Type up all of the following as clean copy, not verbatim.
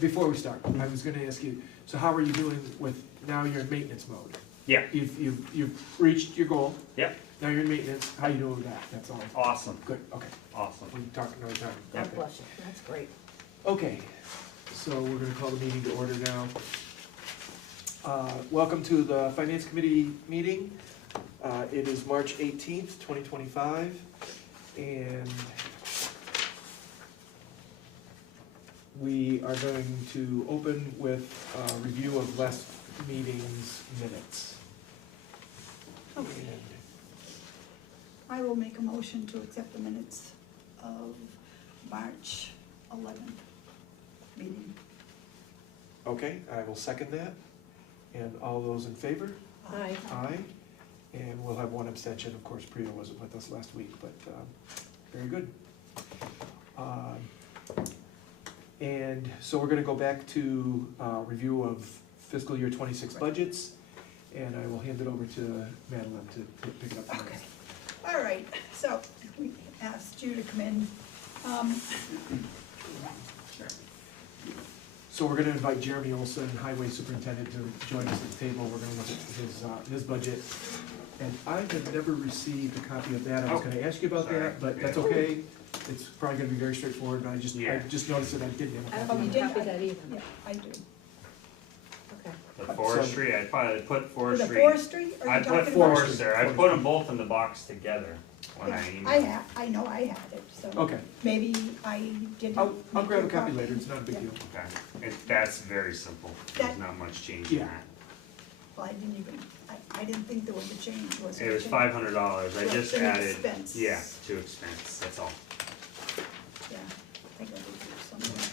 Before we start, I was gonna ask you, so how are you doing with, now you're in maintenance mode? Yeah. You've reached your goal, Yep. now you're in maintenance, how you doing with that? That's all. Awesome. Good, okay, Awesome. we can talk another time. God Okay. bless you, that's great. Okay, so we're gonna call the meeting to order now. Welcome to the Finance Committee meeting. It is March 18th, 2025, and we are going to open with a review of last meeting's minutes. Okay. I will make a motion to accept the minutes of March 11th meeting. Okay, I will second that. And all those in favor? Aye. Aye. And we'll have one abstention, of course, Priya wasn't with us last week, but very good. And so we're gonna go back to review of fiscal year '26 budgets, and I will hand it over to Madeline to pick it up. from Okay. there. All right, so we asked you to come in. So we're gonna invite Jeremy Olson, Highway Superintendent, to join us at the table. We're gonna look at his budget. And I have never received a copy of that. I was gonna ask you about Sorry. that, but that's okay. It's probably gonna be very straightforward, but I just noticed that I didn't have a I copy. don't of need it. to copy that either. Yeah, I do. Okay. The forestry, I'd probably put The forestry. forestry, are I you put talking about? forester, I put them both in the box together when I emailed. I know I had it, so Okay, maybe I didn't. I'll make grab a you copy later. It's not a big Yeah. deal. Okay, that's very simple, there's not much change in Yeah. that. Well, I didn't even, I didn't think there was a change, was there? It a was change? $500, I Well, just to added, expense. yeah, to expense, that's all. Yeah, I think I did here somewhere.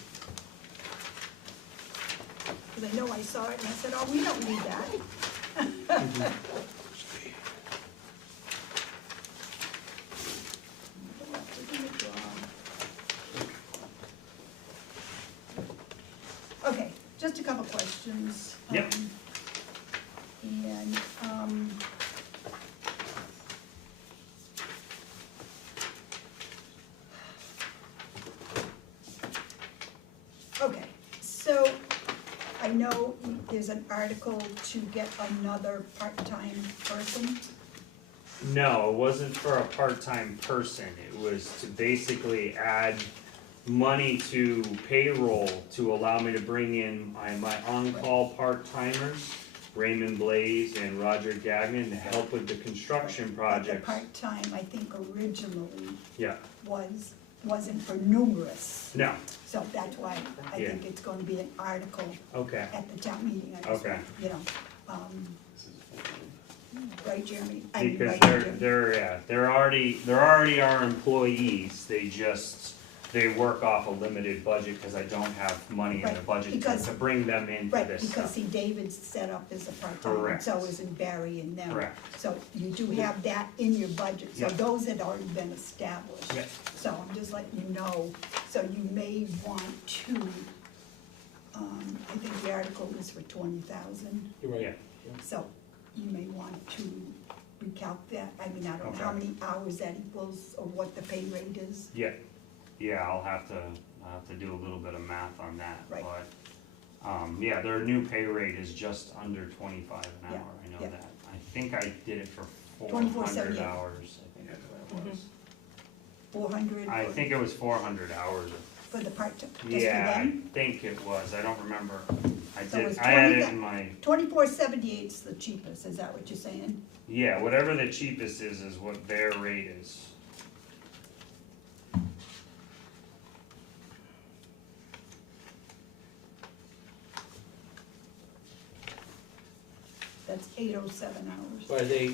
Because I know I saw it and I said, oh, we don't need that. Okay, just a couple questions. Yep. And, okay, so I know there's an article to get another part-time person. No, it wasn't for a part-time person, it was to basically add money to payroll to allow me to bring in my on-call part-timers, Raymond Blaze and Roger Gagnon, to help with the construction But projects. the part-time, I think originally Yeah, wasn't for numerous, no, so that's why I Yeah. think it's gonna be an article okay, at the town meeting, I just, Okay. you know, right, Jeremy? I mean, because right, they're, Jim? they're already our employees, they work off a limited budget, cause I don't have money in the Right, budget because- to bring them into Right, this because stuff. see, David's set up as a part-time, and Correct. so isn't Barry and them. Correct. So you do have that in your budget, so Yeah. those had already been established. Yeah. So I'm just letting you know, so you may want to, I think the article is for 20,000, You're right. Yeah. so you may want to recalc that. I mean, I don't know how Okay. many hours that equals, or what the pay rate is. Yeah, I'll have to do a little bit of math on that, Right. but, yeah, their new pay rate is just under 25 an Yeah, hour, I know yeah. that. I think I did it for 24.78. 400 hours, I think that's what it was. 400 I think it was 400 hours. for the part-time, just for Yeah, I them? think it was, I don't remember. So it's I had it 20 in my, 24.78's the cheapest, is that what you're saying? yeah, whatever the cheapest is what their rate is. That's 807 hours. Are they,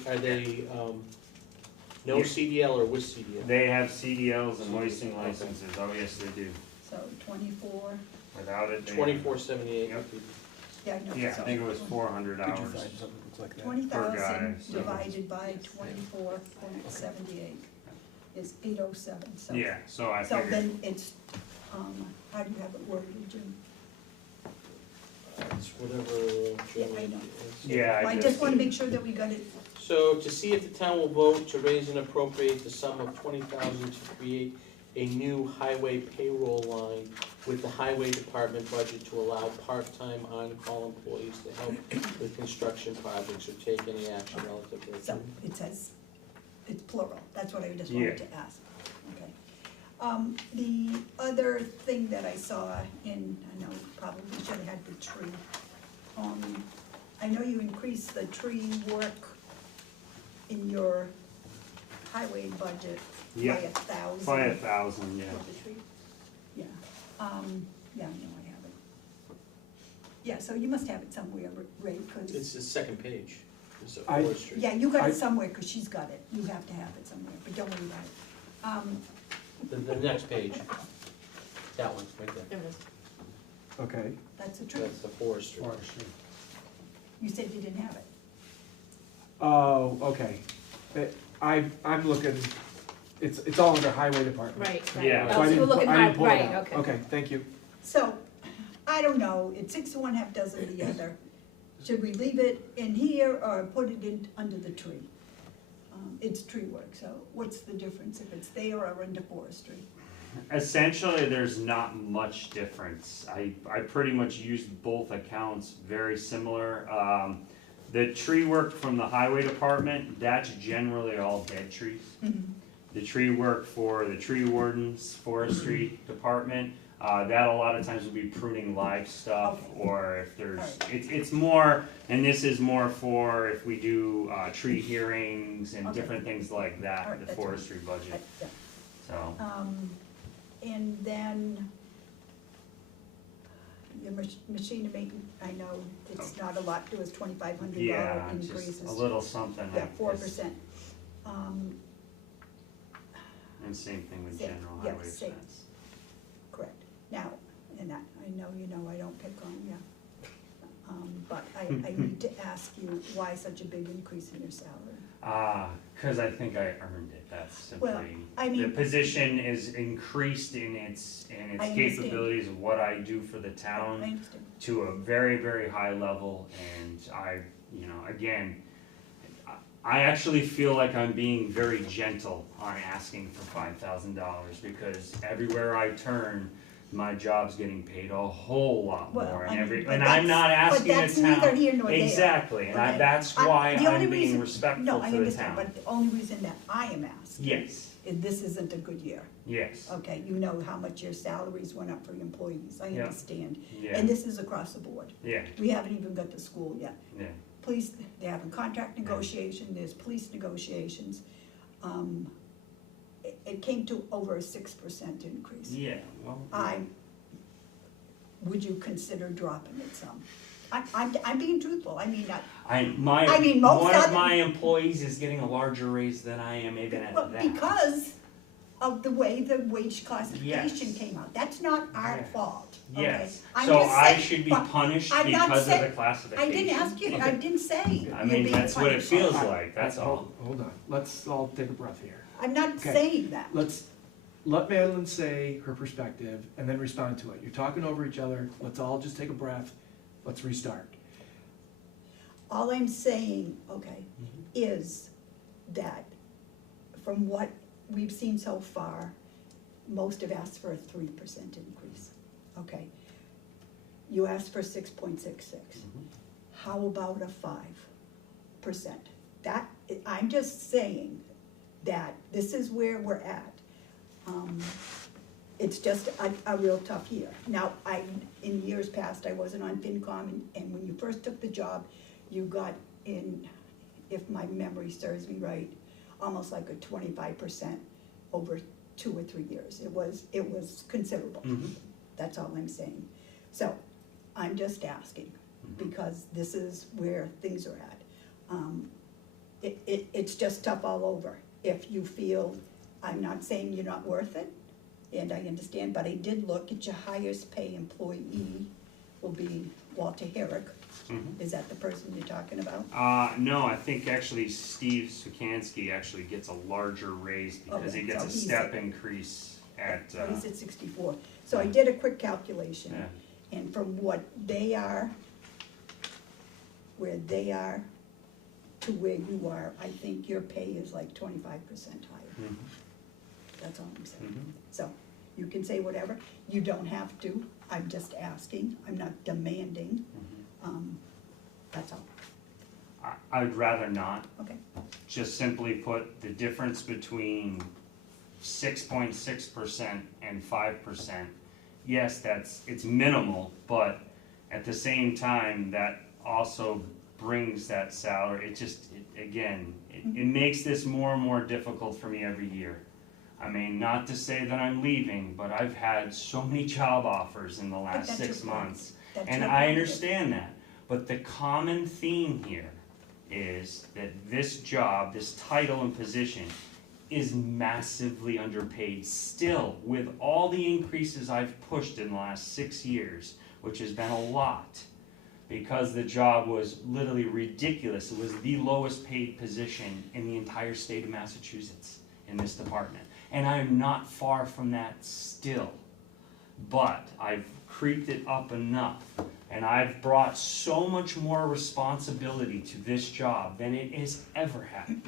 no Yeah. CDL or with CDL? They have CDLs and hoisting licenses, oh yes, they do. So 24, Without it, they. 2478. Yep. yeah, no, Yeah, I so think it was 400 Could you hours. find something that looks like that? 20,000 guy, so- divided by 24.78 is 807, so. Yeah, so I So figured, then it's, how do you have it worded, Jim? It's whatever. Yeah, I know. yeah, Well, I just wanna make sure that we got it, So to see if the town will vote to raise and appropriate the sum of 20,000 to create a new highway payroll line with the highway department budget to allow part-time on-call employees to help with construction projects or take any action relative to so it says, it's plural, that's what I just wanted to ask, okay. The other thing that I saw in, I know probably should have had the tree. I know you increased the tree work in your highway budget by Yeah. 1,000. by 1,000, yeah. For the tree, yeah, yeah, I know I have it. Yeah, so you must have it somewhere, Ray, It's because, the second page, it's a I- forestry. yeah, you got I- it somewhere, because she's got it, you have to have it somewhere, but don't worry about it. The next page, that one, right there, There it is. Okay, That's the tree, that's the forestry. you said you didn't have it. oh, okay. I'm looking, it's all under highway department. Right, right. Yeah. So I Oh, so we're didn't, looking I didn't hard, pull it right, out. okay. Okay, thank you. So, I don't know, it's 6 of one, half dozen of the other. Should we leave it in here or put it in, under the tree? It's tree work, so what's the difference if it's there or under forestry? Essentially, there's not much difference. I pretty much used both accounts very similar. The tree work from the highway department, that's generally all dead trees. The tree work for the tree wardens, forestry department, that a lot of times will be pruning live stuff, Okay. or if there's, Alright. it's more, and this is more for if we do, tree hearings and Okay. different things like that, Alright, the that's fine. forestry budget, Yeah. so. And then the machine to make, I know it's not a lot, it was $2,500 Yeah, increases. just a little something. Yeah, like 4%. And same thing with Same, general yeah, highway same. expense. Correct. Now, and I know you know I don't pick on you, but I need to ask you, why such a big increase in your salary? Cause I think I earned it, that's Well, simply, I the mean, position is increased in its I understand. capabilities of what I do for the I town understand. to a very, very high level, and I, you know, again, I actually feel like I'm being very gentle on asking for $5,000, because everywhere I turn, my job's getting paid a whole lot Well, more, I and mean, and I'm not asking the But that's neither town. here nor there. Exactly, and Okay. that's I- why the only I'm being reason- respectful No, to I the understand, town. but the only reason that I am asking Yes, is this isn't a good year. yes, Okay, you know how much your salaries went up for your employees, I Yeah. understand. yeah, And this is across the board. yeah, We haven't even got to school yet. yeah, Police, they're having contract negotiation, there's police negotiations. It came to over a 6% increase. yeah, well. Would you consider dropping it some? I'm being truthful, I mean, I mean, most one of other- my employees is getting a larger raise than I am even at well, that. because of the way the wage classification Yes. came out, that's not our Yeah. fault, okay? Yes, I'm so just I saying- should be but punished I'm not because of the saying- classification? I didn't ask you, I Okay. didn't say I you're mean, being that's what it punished. feels like, that's all. Hold on, let's all take a breath here. I'm not Okay. saying that. Let's, let Madeline say her perspective and then respond to it. You're talking over each other, let's all just take a breath, let's restart. All I'm saying, okay, is that from what we've seen so far, most have asked for a 3% increase, okay? You asked for 6.66. How about a 5%? That, I'm just saying that this is where we're at. It's just a real tough year. Now, in years past, I wasn't on FinCom, and when you first took the job, you got in, if my memory serves me right, almost like a 25% over 2 or 3 years. It was considerable. Mhm. That's all I'm saying. So, I'm just asking, because this is where things are at. It's just tough all over. If you feel, I'm not saying you're not worth it, and I understand, but I did look at your highest pay employee will be Walter Herrick. Mhm. Is that the person you're talking about? No, I think actually Steve Sukansky actually gets a larger raise because he Okay, gets so a he's step at- increase at, So he's at 64. So I did a quick calculation. yeah, And from what they are, where they are to where you are, I think your pay is like 25% higher. Mhm. That's all I'm saying. Mhm. So, you can say whatever, you don't have to, I'm just asking, I'm not demanding, that's all, I'd rather not. okay? Just simply put the difference between 6.6% and 5%. Yes, it's minimal, but at the same time, that also brings that salary, it makes this more and more difficult for me every year. I mean, not to say that I'm leaving, but I've had so many job offers in the last that's 6 your point. months. That's And your I point. understand that, but the common theme here is that this job, this title and position is massively underpaid still, with all the increases I've pushed in the last 6 years, which has been a lot, because the job was literally ridiculous. It was the lowest paid position in the entire state of Massachusetts in this department. And I'm not far from that still. But I've creeped it up enough, and I've brought so much more responsibility to this job than it has ever had.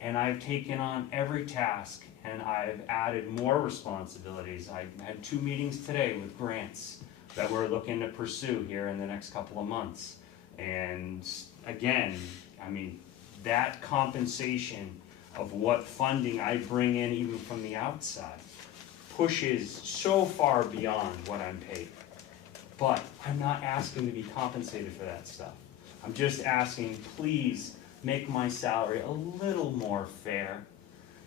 And I've taken on every task, and I've added more responsibilities. I had 2 meetings today with grants that we're looking to pursue here in the next couple of months. And again, I mean, that compensation of what funding I bring in even from the outside pushes so far beyond what I'm paid. But I'm not asking to be compensated for that stuff. I'm just asking, please make my salary a little more fair.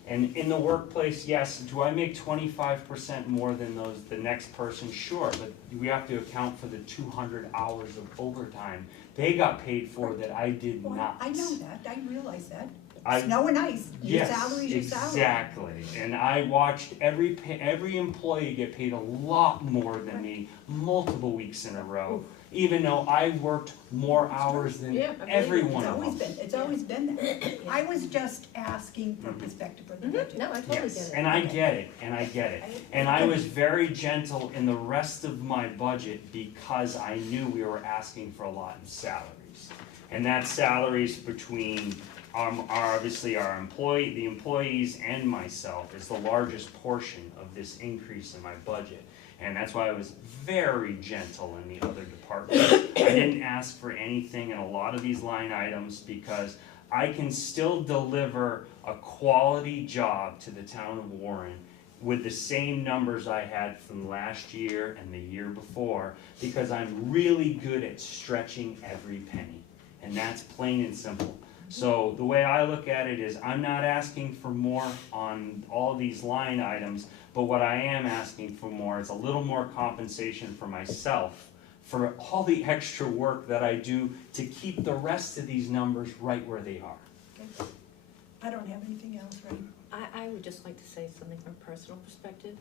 And in the workplace, yes, do I make 25% more than the next person? Sure, but we have to account for the 200 hours of overtime they got paid for that I did Well, not. I know that, I realize that. I- Snow and ice, your Yes, salary's your salary. exactly, and I watched every employee get paid a lot more than me, multiple weeks in a row, even though I worked more hours than Yeah, I believe it. every It's one of always them. been, it's always been that. I was just asking for perspective for the budget. No, I totally get Yes, it. and I get it, and I get it. And I was very gentle in the rest of my budget because I knew we were asking for a lot in salaries. And that salaries between, obviously the employees and myself is the largest portion of this increase in my budget. And that's why I was very gentle in the other departments. I didn't ask for anything in a lot of these line items because I can still deliver a quality job to the town of Warren with the same numbers I had from last year and the year before, because I'm really good at stretching every penny. And that's plain and simple. So the way I look at it is I'm not asking for more on all these line items, but what I am asking for more is a little more compensation for myself for all the extra work that I do to keep the rest of these numbers right where they are. Okay. I don't have anything else, right? I would just like to say something from a personal perspective.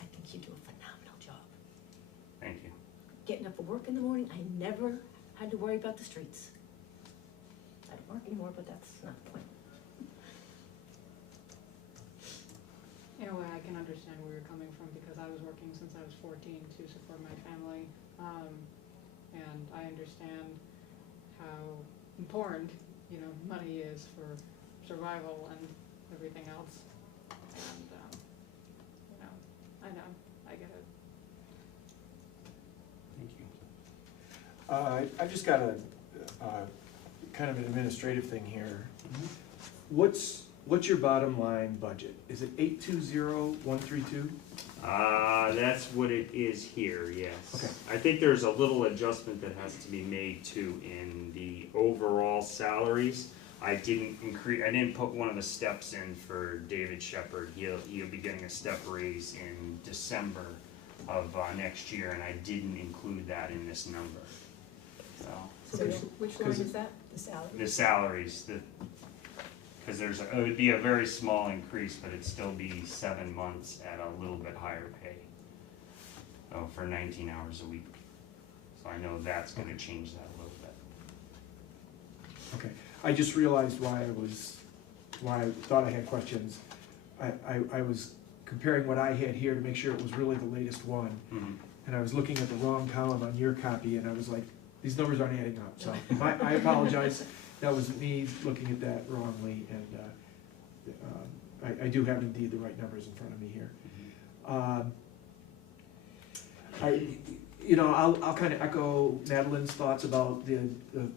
I think you do a phenomenal job. Thank you. Getting up for work in the morning, I never had to worry about the streets. I don't work anymore, but that's not the point. In a way, I can understand where you're coming from, because I was working since I was 14 to support my family, and I understand how important, money is for survival and everything else, and, I get it. Thank you. I've just got a, kind of an administrative thing here. What's your bottom line budget? Is it 820,132? That's what it is here, yes. Okay. I think there's a little adjustment that has to be made too in the overall salaries. I didn't put one of the steps in for David Shepherd. He'll be getting a step raise in December of next year, and I didn't include that in this number. So, So which line is that? The salary. the salaries, because it would be a very small increase, but it'd still be 7 months at a little bit higher pay. Oh, for 19 hours a week. So I know that's gonna change that a little bit. Okay, I just realized why I thought I had questions. I was comparing what I had here to make sure it was really the latest one, Mhm. and I was looking at the wrong column on your copy, and I was like, these numbers aren't adding up, so I apologize. That was me looking at that wrongly, and I do have indeed the right numbers in front of me here. I'll kind of echo Madeline's thoughts about the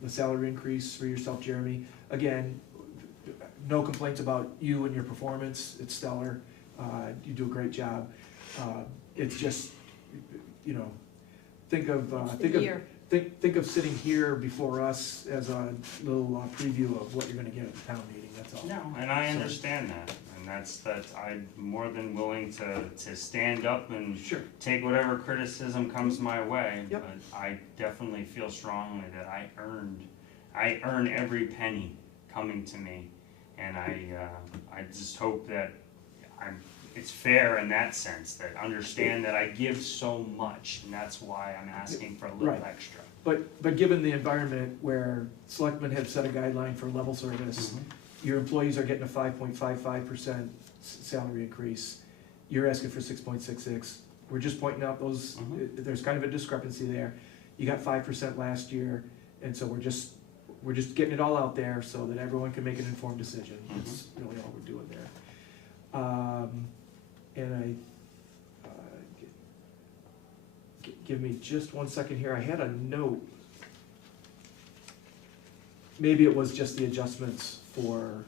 salary increase for yourself, Jeremy. Again, no complaints about you and your performance, it's stellar, you do a great job. It's just, think of sitting here before us as a little preview of what you're gonna get at the town meeting, that's all. No, and I understand that, and that's I'm more than willing to stand up and Sure. take whatever criticism comes my way. Yep. But I definitely feel strongly that I earn every penny coming to me, and I just hope that it's fair in that sense, that understand that I give so much, and that's why I'm asking for a little Right. extra. But given the environment where selectmen have set a guideline for level service, your employees are getting a 5.55% salary increase, you're asking for 6.66. We're just pointing out those, there's kind of a discrepancy there. You got 5% last year, and so we're just getting it all out there so that everyone can make an informed decision. That's really all we're doing there. And give me just 1 second here, I had a note. Maybe it was just the adjustments for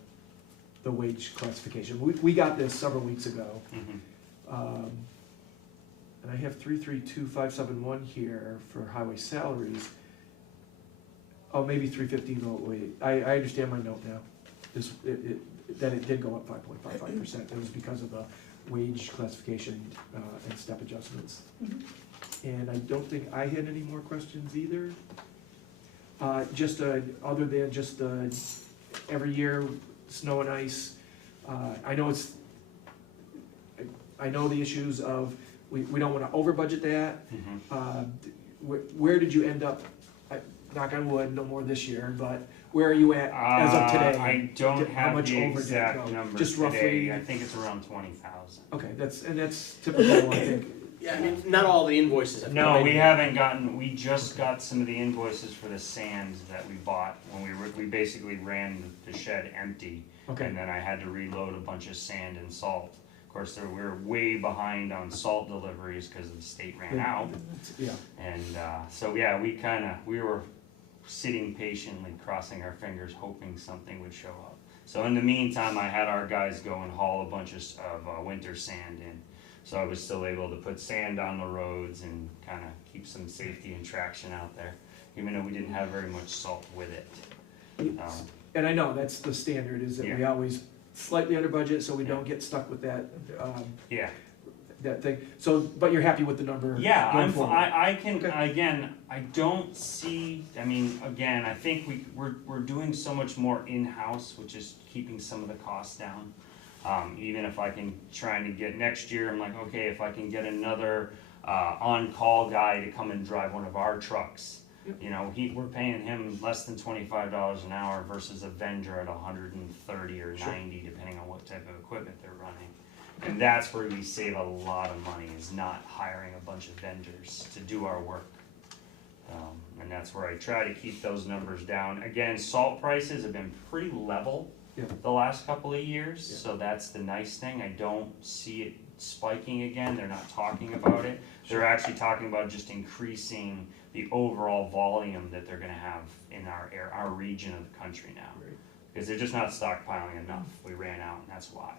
the wage classification. We got this several weeks ago. And I have 332,571 here for highway salaries. Oh, maybe 350, no, wait, I understand my note now. That it did go up 5.55%, it was because of the wage classification and step adjustments. And I don't think I had any more questions either. Other than just every year, snow and ice. I know the issues of, we don't wanna over budget that. where did you end up? Knock on wood, no more this year, but where are you at as of today? I don't How have much the over did it exact go? number Just today, roughly? I think it's around 20,000. Okay, that's typical, I think. Yeah, I mean, not all the invoices have come No, in we yet. haven't gotten, we just got some of the invoices for the sand that we bought when we basically ran the shed empty. Okay, And then I had to reload a bunch of sand and salt. Of course, we were way behind on salt deliveries because the state ran out. yeah, And, so yeah, we were sitting patiently, crossing our fingers, hoping something would show up. So in the meantime, I had our guys go and haul a bunch of winter sand in. So I was still able to put sand on the roads and kind of keep some safety and traction out there, even though we didn't have very much salt with it. and I know that's the standard, is that we always slightly under budget, so we don't get stuck with that, Yeah, that thing. So, but you're happy with the number? yeah, going forward? I can, Okay. again, I don't see, I mean, again, I think we're doing so much more in-house, which is keeping some of the costs down. Even if I can try to get next year, I'm like, okay, if I can get another on-call guy to come and drive one of our trucks. Yep. You know, we're paying him less than $25 an hour versus a vendor at 130 or Sure. 90, depending on what type of equipment they're running. And that's where we save a lot of money, is not hiring a bunch of vendors to do our work. And that's where I try to keep those numbers down. Again, salt prices have been pretty level Yeah. the last couple of years, Yeah. so that's the nice thing. I don't see it spiking again. They're not talking about it. They're actually talking about just increasing the overall volume that they're gonna have in our region of the country now. Right. Because they're just not stockpiling enough. We ran out, and that's why.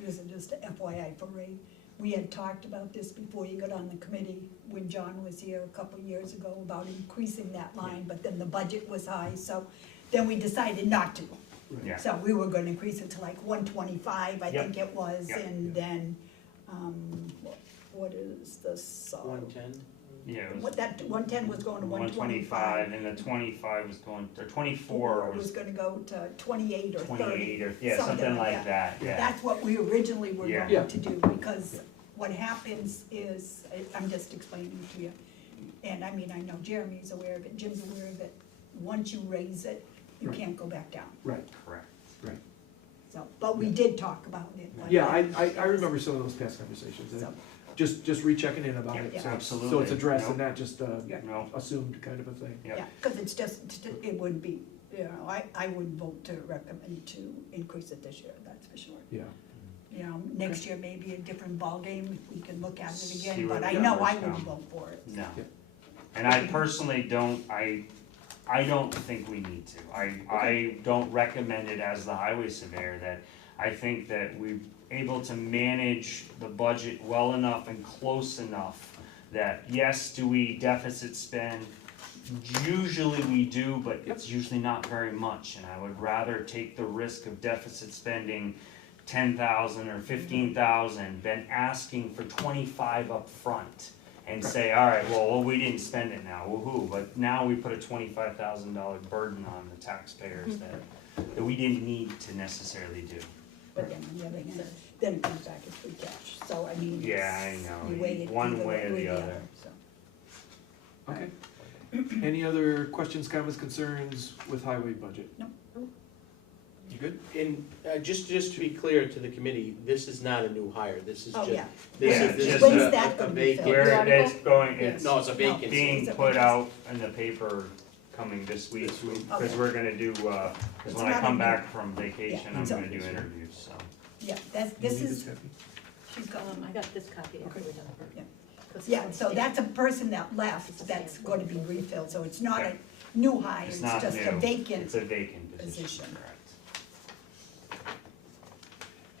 This is just a FYI for Ray. We had talked about this before you got on the committee, when John was here a couple years ago, about increasing that line, but then the budget was high, so then we decided not to. Right. Yeah. So we were gonna increase it to like 125, I Yep. think it was, Yep. and then, what is the salt? 110? Yeah, it was What, that 110 was going to 125, and the 25 was going, or 24 Or it was was gonna go to 28 or 30. 28, or, yeah, something like that, yeah. That's what we originally were Yeah. Yeah. going to do, because what happens is, I'm just explaining to you, and I mean, I know Jeremy's aware of it, Jim's aware of it, once you raise it, you Right. can't go back down, Right, Correct. right. so, but we did talk about it. but- Yeah, I remember some of those past conversations, and So, just rechecking in about Yeah, it, Yeah. so absolutely. it's addressed and Nope. not just Yeah. No, assumed kind of a thing. Yep. yeah, cause it's just, it would be, you know, I would vote to recommend to increase it this year, that's for sure. Yeah, You know, next year may be a different ballgame, we can look at it See again, what but I the know numbers I wouldn't come. vote for it. no. Yeah. And I personally don't, I don't think we need to. I don't recommend it as the highway surveyor, that I think that we're able to manage the budget well enough and close enough that, yes, do we deficit spend? Usually we do, but it's usually not very much, and I would rather take the risk of deficit spending 10,000 or 15,000 than asking for 25 up front and say, all right, well, we didn't spend it now, woo-hoo, but now we put a $25,000 burden on the taxpayers that we didn't need to necessarily do. But then on the other hand, then it comes back as free cash, so I mean. Yeah, I it's- know. You weigh it One either way or the other. so. okay. Any other questions, comments, concerns with highway budget? No. You good? And just to be clear to the committee, this is not a new hire, this is Oh, just, yeah. Yeah, this is just a When's that a gonna be vacant. filled? Where article? it's going, it's No, it's a vacancy. being It's a put vacancy. out in the paper coming this week, This week. because Okay. we're gonna do, cause It's when I not come in back from vacation, Yeah, I'm so- gonna do interviews, so. Yeah, that's, You this need is, copy? she's got, I got this copy after we're done. Yeah. 'Cause it's yeah, on so stamp. that's a person that left, that's gonna be refilled, so it's not a new hire, It's it's not just a new. vacant. It's a vacant position, position. correct.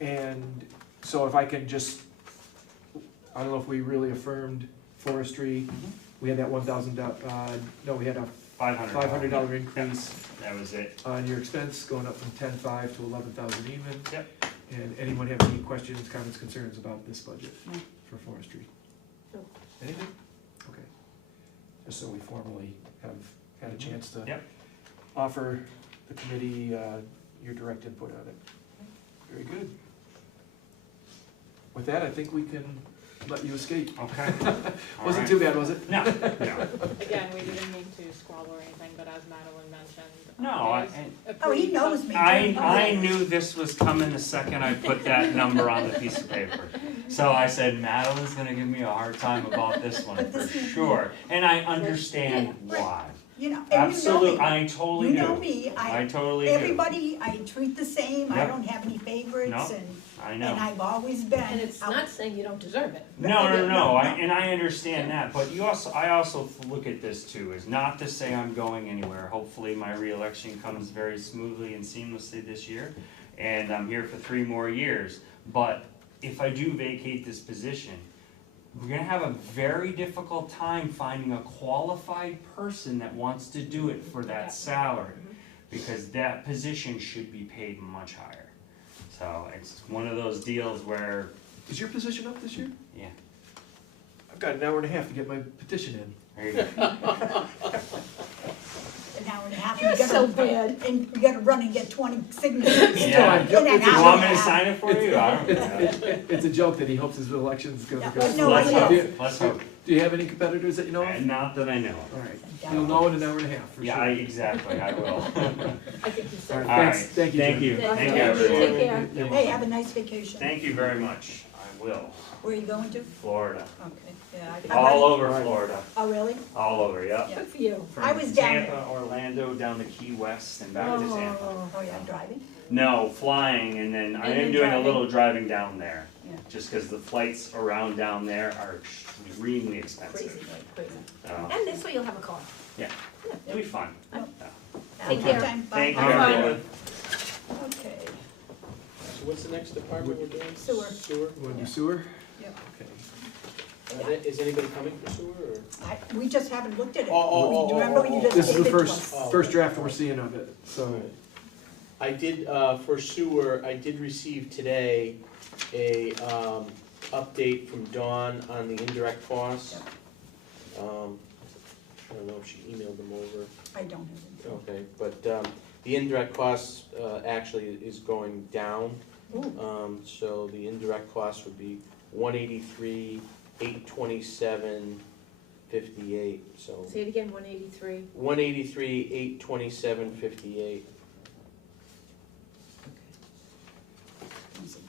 And so if I can just, I don't know if we really affirmed forestry, we had that no, we had a $500. $500 increase That was it. on your expense, going up from 10,500 to 11,000 even. Yep. And anyone have any questions, comments, concerns about this budget No. for forestry? No. Anything? Okay. Just so we formally have had a chance to Yep. offer the committee your direct input on it. Very good. With that, I think we can let you escape. Okay. Wasn't too bad, was it? No, no. Again, we didn't mean to squabble or anything, but as Madeline mentioned. No, it is a Oh, he pretty knows tough- me. I knew this was coming the second I put that number on the piece of paper. So I said, Madeline's gonna give me a hard time about this one But for this is- sure. And I understand Yeah, right. why. You know, and Absolutely, you know me. I totally You do. know me, I totally do. everybody, I treat the same, I Yep. don't have any favorites, No, and, I and know. I've always been. And it's out- not saying you don't deserve it. No, and I understand that, but I also look at this too, is not to say I'm going anywhere. Hopefully my reelection comes very smoothly and seamlessly this year, and I'm here for 3 more years. But if I do vacate this position, we're gonna have a very difficult time finding a qualified person that wants to do it for that salary, because that position should be paid much higher. So it's one of those deals where, Is your position up this year? yeah, I've got an hour and a half to get my petition in. there you go. An hour and a half. You're you gotta- so bad. And you gotta run and get 20 signatures. Yeah. In an You hour want me and to a half. sign it for you? I don't know. It's a joke that he hopes his election's gonna Yeah, go. but no, Let's I hope, know. let's hope. Do you have any competitors that you know of? Not that I know of. All right, you'll know in an hour and a half, for sure. Yeah, exactly, I will. I think you All said. right, All right, thanks, thank you, thank Jim. you, Thank thank you. you, everyone. Take care. You're Hey, welcome. have a nice vacation. Thank you very much, I will. Where are you going to? Florida, Okay, yeah. I all went- over Florida, Oh, really? all over, yep. Good for you. I was down From Tampa, Orlando, down to Key West and back to Tampa. Oh, yeah, driving? No, flying, and then I And am then doing a driving. little driving down there. Yeah. Just cause the flights around down there are extremely Crazy, expensive. like crazy. So, And this way you'll have a car. it'll be fun. Have a Take good care. time. Bye. Thank you, Bye. everyone. Okay, So what's the next department we're doing? Sewer. Sewer? You wanna do sewer? Yep. Okay. Is anybody coming for sewer, or? we just haven't looked at it. Oh, You remember when you just This is gave the it to first, us? first draft we're seeing of it, so. I did, for sewer, I did receive today a, update from Dawn on the indirect costs. I don't know if she emailed them over. I don't have it. Okay, but, the indirect costs, actually is going down. Ooh. So the indirect cost would be 183, 827, 58, so. Say it again, 183. 183, 827, 58. Let me see.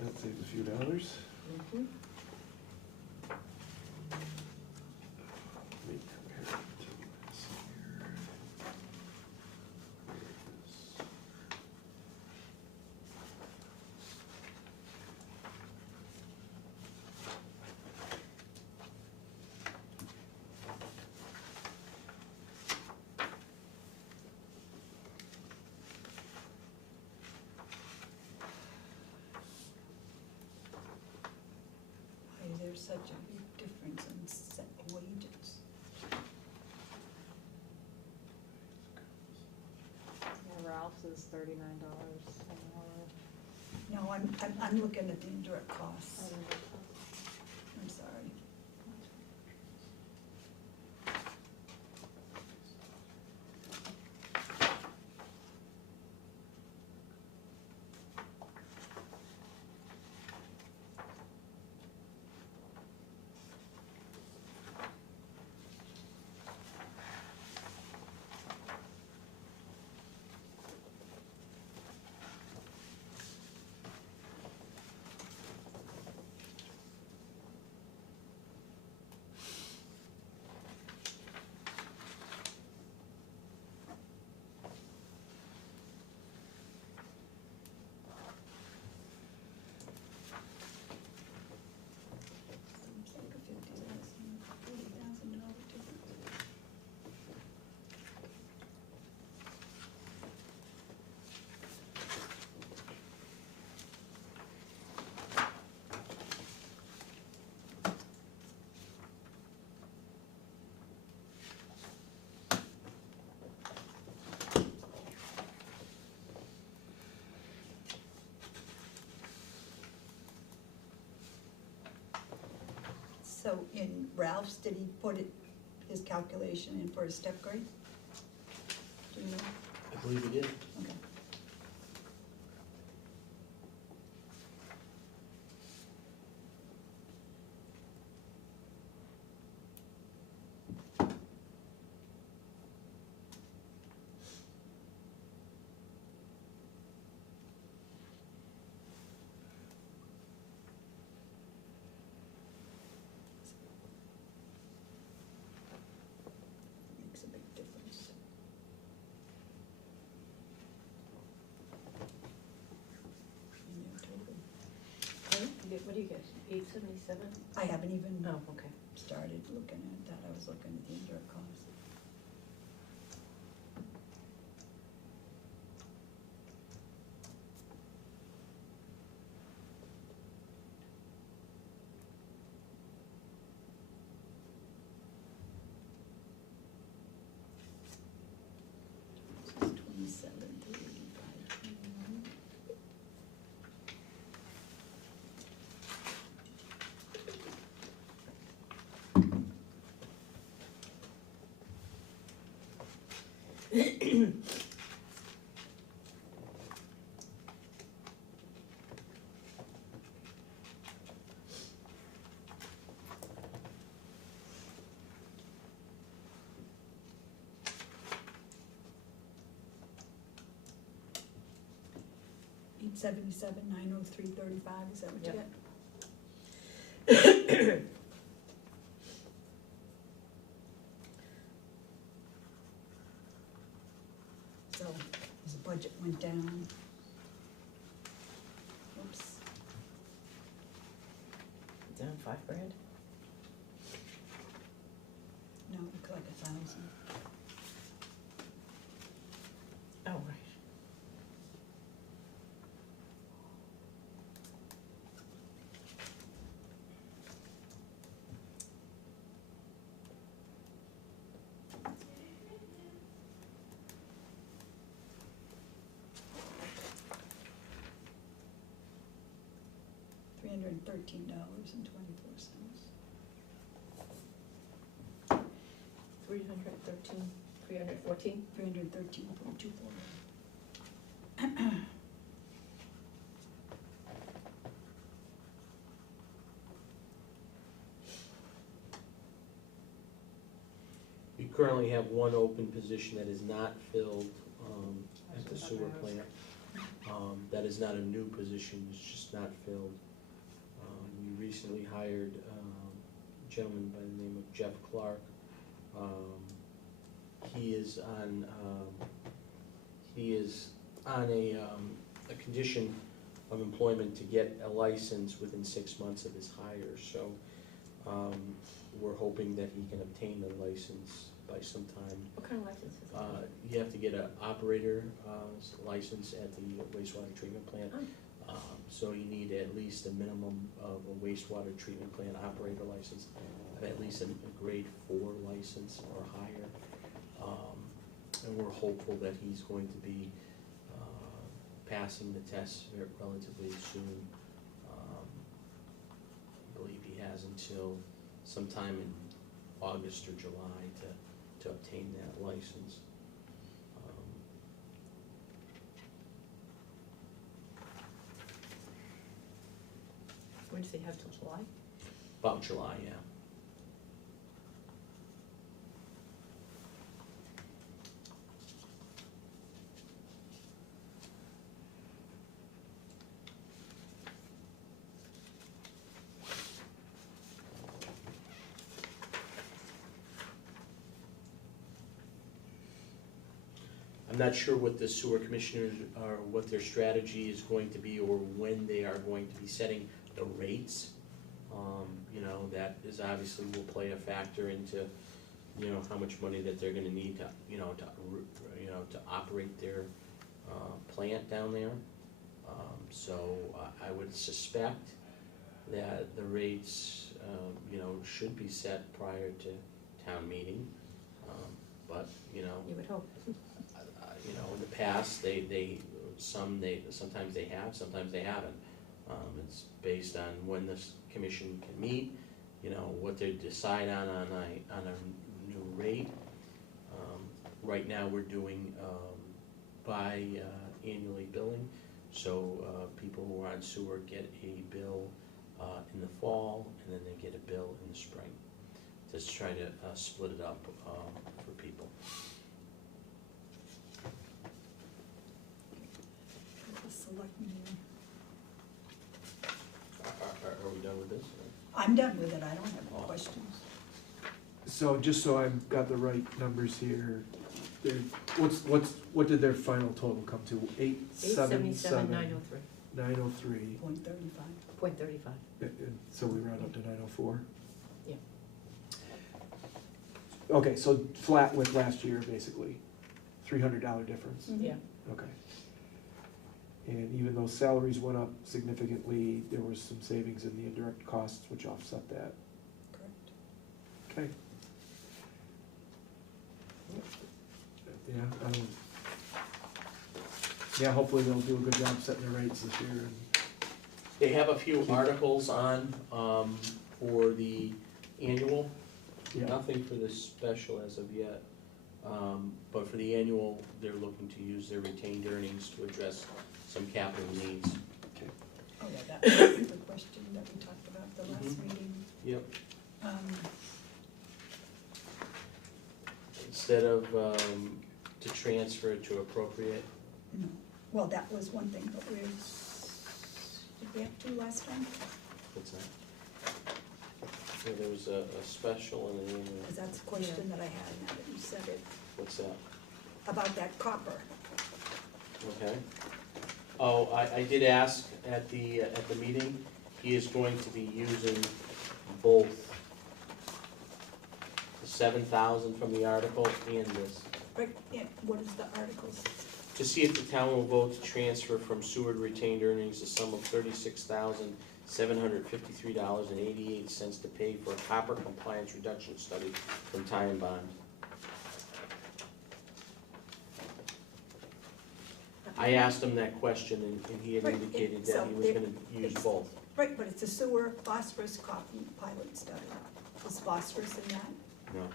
That saves a few dollars. Mhm. Let me compare it to this here. Where is- Why is there such a big difference in set wages? Yeah, Ralph's is $39 an hour. No, I'm looking at the indirect costs. I'm sorry. Seems like a $50,000 difference. So in Ralph's, did he put it, his calculation in for his step grade? Do you know? I believe we did. Okay. Makes a big difference. In your total. What do you get, 877? I haven't even Oh, okay. started looking at that, I was looking at the indirect cost. This is 27,385.21. $877,903.35, is that what you Yep. get? So, as the budget went down. Oops, Down $5,000? no, we collect 1,000. Oh, right. $313.24. 313, 314? 313.24. You currently have one open position that is not filled, at the sewer plant. That is not a new position, it's just not filled. We recently hired, a gentleman by the name of Jeff Clark. He is on a condition of employment to get a license within 6 months of his hire, so, we're hoping that he can obtain the license by some time. What kind of license is it? You have to get an operator, license at the wastewater treatment plant. Oh. So you need at least a minimum of a wastewater treatment plant operator license, at least a grade 4 license or higher. And we're hopeful that he's going to be, passing the tests relatively soon. I believe he has until sometime in August or July to obtain that license. When does he have till July? About July, yeah. I'm not sure what the sewer commissioners are, what their strategy is going to be, or when they are going to be setting the rates. You know, that is obviously will play a factor into, you know, how much money that they're gonna need to, to operate their, plant down there. So I would suspect that the rates, should be set prior to town meeting. But, You would hope. in the past, sometimes they have, sometimes they haven't. It's based on when this commission can meet, what they decide on a new rate. right now we're doing, annually billing. So, people who are on sewer get a bill, in the fall, and then they get a bill in the spring. Just try to, split it up, for people. The selectmen. Are we done with this? I'm done with it, I don't have Oh. any questions. So just so I've got the right numbers here, what did their final total come to? 877, 903, 903, 0.35. .35. and so we round up to 904? Yeah. Okay, so flat with last year, basically, $300 difference, Yeah, okay. And even though salaries went up significantly, there was some savings in the indirect costs which offset that, Correct. okay? Yeah, yeah, hopefully they'll do a good job setting the rates this year, and They have a few articles on, for the annual, yeah, nothing for the special as of yet. But for the annual, they're looking to use their retained earnings to address some capital needs. Oh, yeah, that was the question that we talked about the last Mhm. meeting. Yep. Um, Instead of, to transfer to appropriate, no, well, that was one thing, but did we have two last time? what's that? So there was a special and an annual, Because that's a question that I had now that you said it, what's that? about that copper. Okay. Oh, I did ask at the meeting, he is going to be using both the 7,000 from the article and this, Right, yeah, what is the articles? to see if the town will vote to transfer from Seward retained earnings the sum of $36,753.88 to pay for a copper compliance reduction study from Tie and Bond. I asked him that question and he had Right, indicated so that he was there- gonna use it's- both. Right, but it's a sewer phosphorus copy pilot study. Is phosphorus in that? No.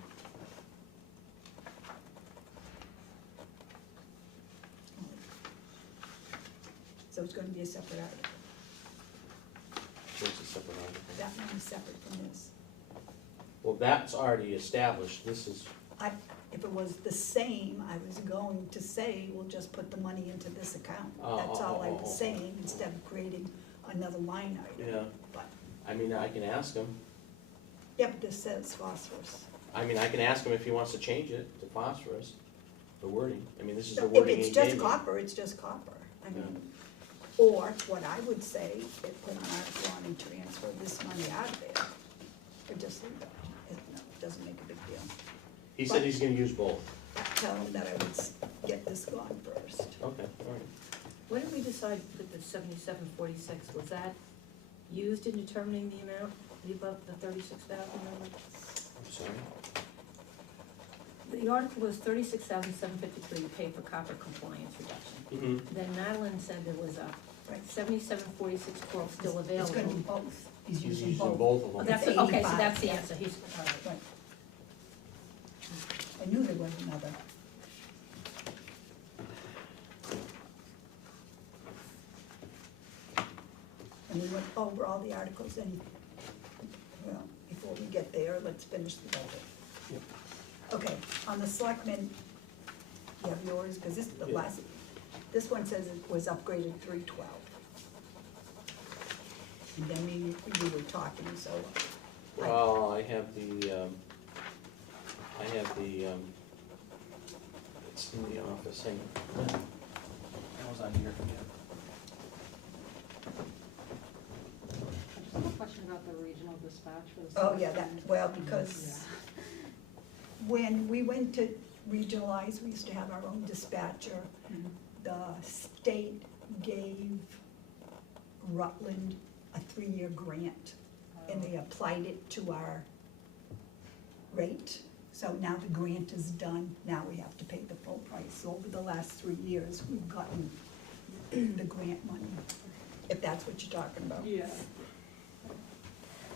So it's gonna be a separate article. It's a separate article. That one is separate from this. Well, that's already established, this is, If it was the same, I was going to say, we'll just put the money into this account. That's all I was saying, instead of creating another line item. yeah, But, I mean, I can ask him, yeah, but this says phosphorus. I mean, I can ask him if he wants to change it to phosphorus, the wording, I mean, this is the So if wording he it's gave just me. copper, it's just copper. I mean, or what I would say, is put an article on and transfer this money out of there. Or just leave it. No, it doesn't make a big deal. He said he's gonna use both, Tell him that I would get this gone first. okay, all right. When did we decide that the 7746, was that used in determining the amount, the 36,000 number? I'm sorry, The article was 36,753 to pay for copper compliance reduction. mm-hmm, Then Madeline said there was a Right. 7746 quote still It's gonna be available. both. He's he's using using both. both of Oh, them. that's, It's okay, so 85, that's the yeah. answer, he's, all right. Right. I knew there was another. And we went over all the articles and, well, before we get there, let's finish the budget. Yep. Okay, on the selectmen, you have yours, because this is the Yeah. last, this one says it was upgraded 312. And then we were talking, so. Well, I have the, it's in the office, hang on. That was on here, yeah. I have a question about the regional dispatch for the. Oh, yeah, that, selectmen. well, because when we went to regionalize, we used to have our own dispatcher. Mhm. The state gave Rutland a 3-year grant, and they applied it to our rate. So now the grant is done, now we have to pay the full price. So over the last 3 years, we've gotten the grant money, if that's what you're talking about. Yeah.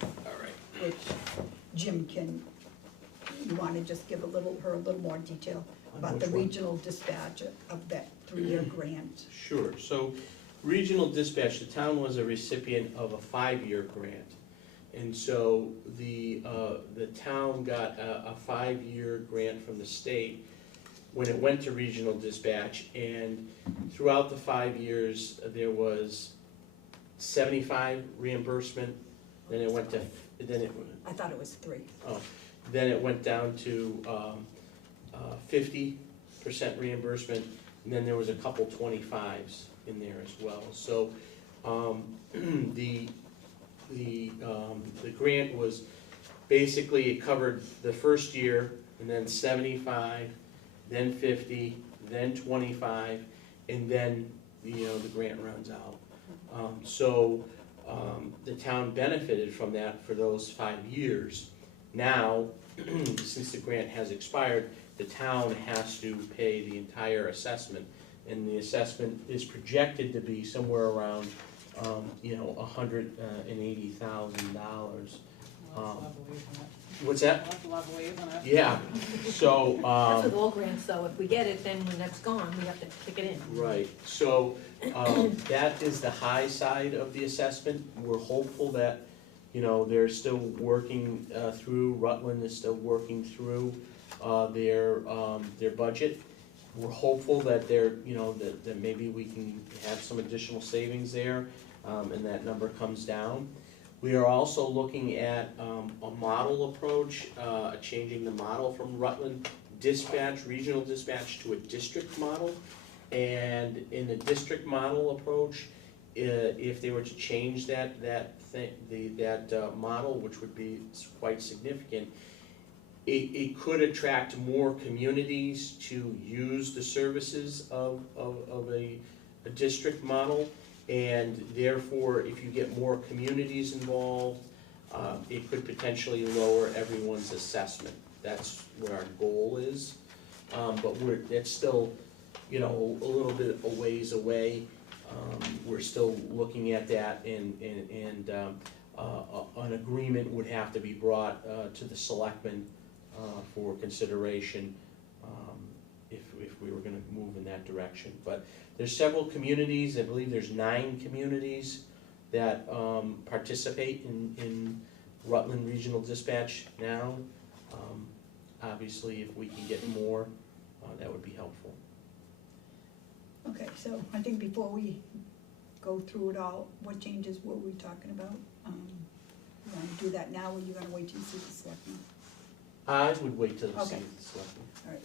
All right. Which Jim can, you wanna just give her a little more detail? about the which one? regional dispatch of that 3-year grant. Sure, so regional dispatch, the town was a recipient of a 5-year grant. And so the town got a 5-year grant from the state when it went to regional dispatch. And throughout the 5 years, there was 75 reimbursement, then it went to, I thought it was 3. then it went down to 50% reimbursement, and then there was a couple 25s in there as well. So the grant was, basically, it covered the first year, and then 75, then 50, then 25, and then, the grant runs out. The town benefited from that for those 5 years. Now, since the grant has expired, the town has to pay the entire assessment, and the assessment is projected to be somewhere around, $180,000. That's lovely, isn't it? What's that? That's lovely, isn't it? Yeah, so, That's with all grants, though, if we get it, then when that's gone, we have to kick it in. right, so, that is the high side of the assessment. We're hopeful that, they're still working, through, Rutland is still working through, their budget. We're hopeful that that maybe we can have some additional savings there, and that number comes down. We are also looking at, a model approach, changing the model from Rutland dispatch, regional dispatch, to a district model. And in the district model approach, if they were to change that model, which would be quite significant, it could attract more communities to use the services of a district model. And therefore, if you get more communities involved, it could potentially lower everyone's assessment. That's what our goal is. But it's still, a little bit a ways away. We're still looking at that, and an agreement would have to be brought to the selectmen for consideration if we were gonna move in that direction. But there's several communities, I believe there's 9 communities that participate in Rutland Regional Dispatch now. Obviously, if we can get more, that would be helpful. Okay, so I think before we go through it all, what changes were we talking about? You wanna do that now, or you gonna wait till you see the selectmen? I would wait till the Okay. selectmen. All right.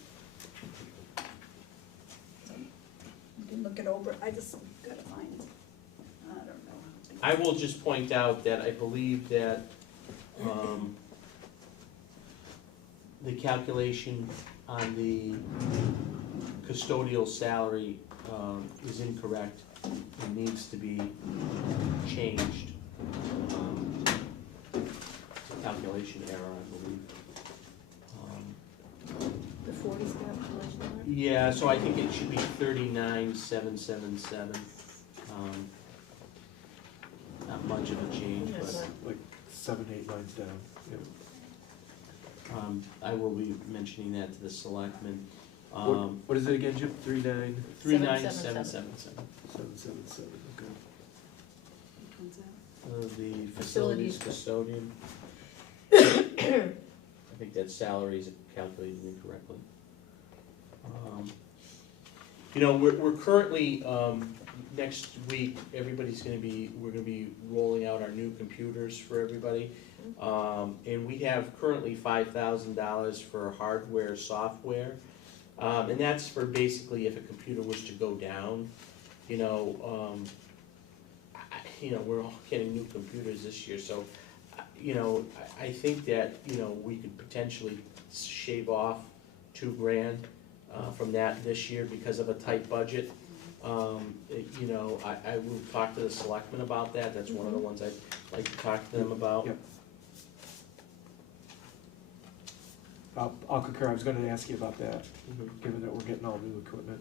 So, you can look it over, I just gotta find, I don't know. I will just point out that I believe that the calculation on the custodial salary is incorrect and needs to be changed. It's a calculation error, I believe. The 40's calculation, right? Yeah, so I think it should be 39,777. Not much of a change, Yes. but Like 7, 8 lines down, yeah. I will be mentioning that to the selectmen. What is it again, Jim? 39, 39,777. 777, okay. Which one's that? The facilities Facilities. custodian. I think that salary is calculated incorrectly. We're currently, next week, we're gonna be rolling out our new computers for everybody. And we have currently $5,000 for hardware, software. And that's for basically if a computer was to go down, we're all getting new computers this year, so, I think that, we could potentially shave off $2,000 from that this year because of a tight budget. I will talk to the selectmen about that, that's one of the ones I'd like to talk to them about. Yep. I'll concur, I was gonna ask you about that, Mhm. given that we're getting all new equipment.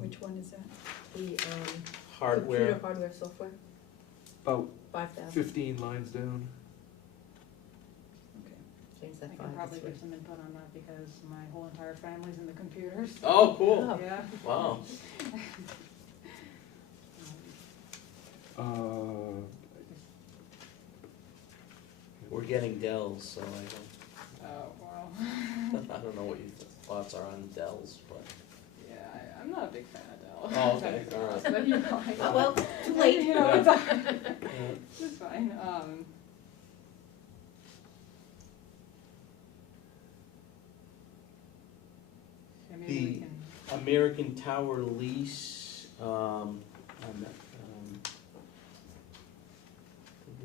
Which one is that? The, Hardware, computer hardware software, About 5,000. 15 lines down. Okay. change I that can 5 probably to 3. give some input on that because my whole entire family's in the computers. Oh, cool, Oh. Yeah. wow. We're getting Dells, so Oh, well, I don't know what your thoughts are on Dells, but. yeah, I'm not a big fan of Dell. Oh, okay, all right. But, you know, Oh, well, too late. You know, Yeah. it's fine, yeah, maybe we The- can, American Tower lease,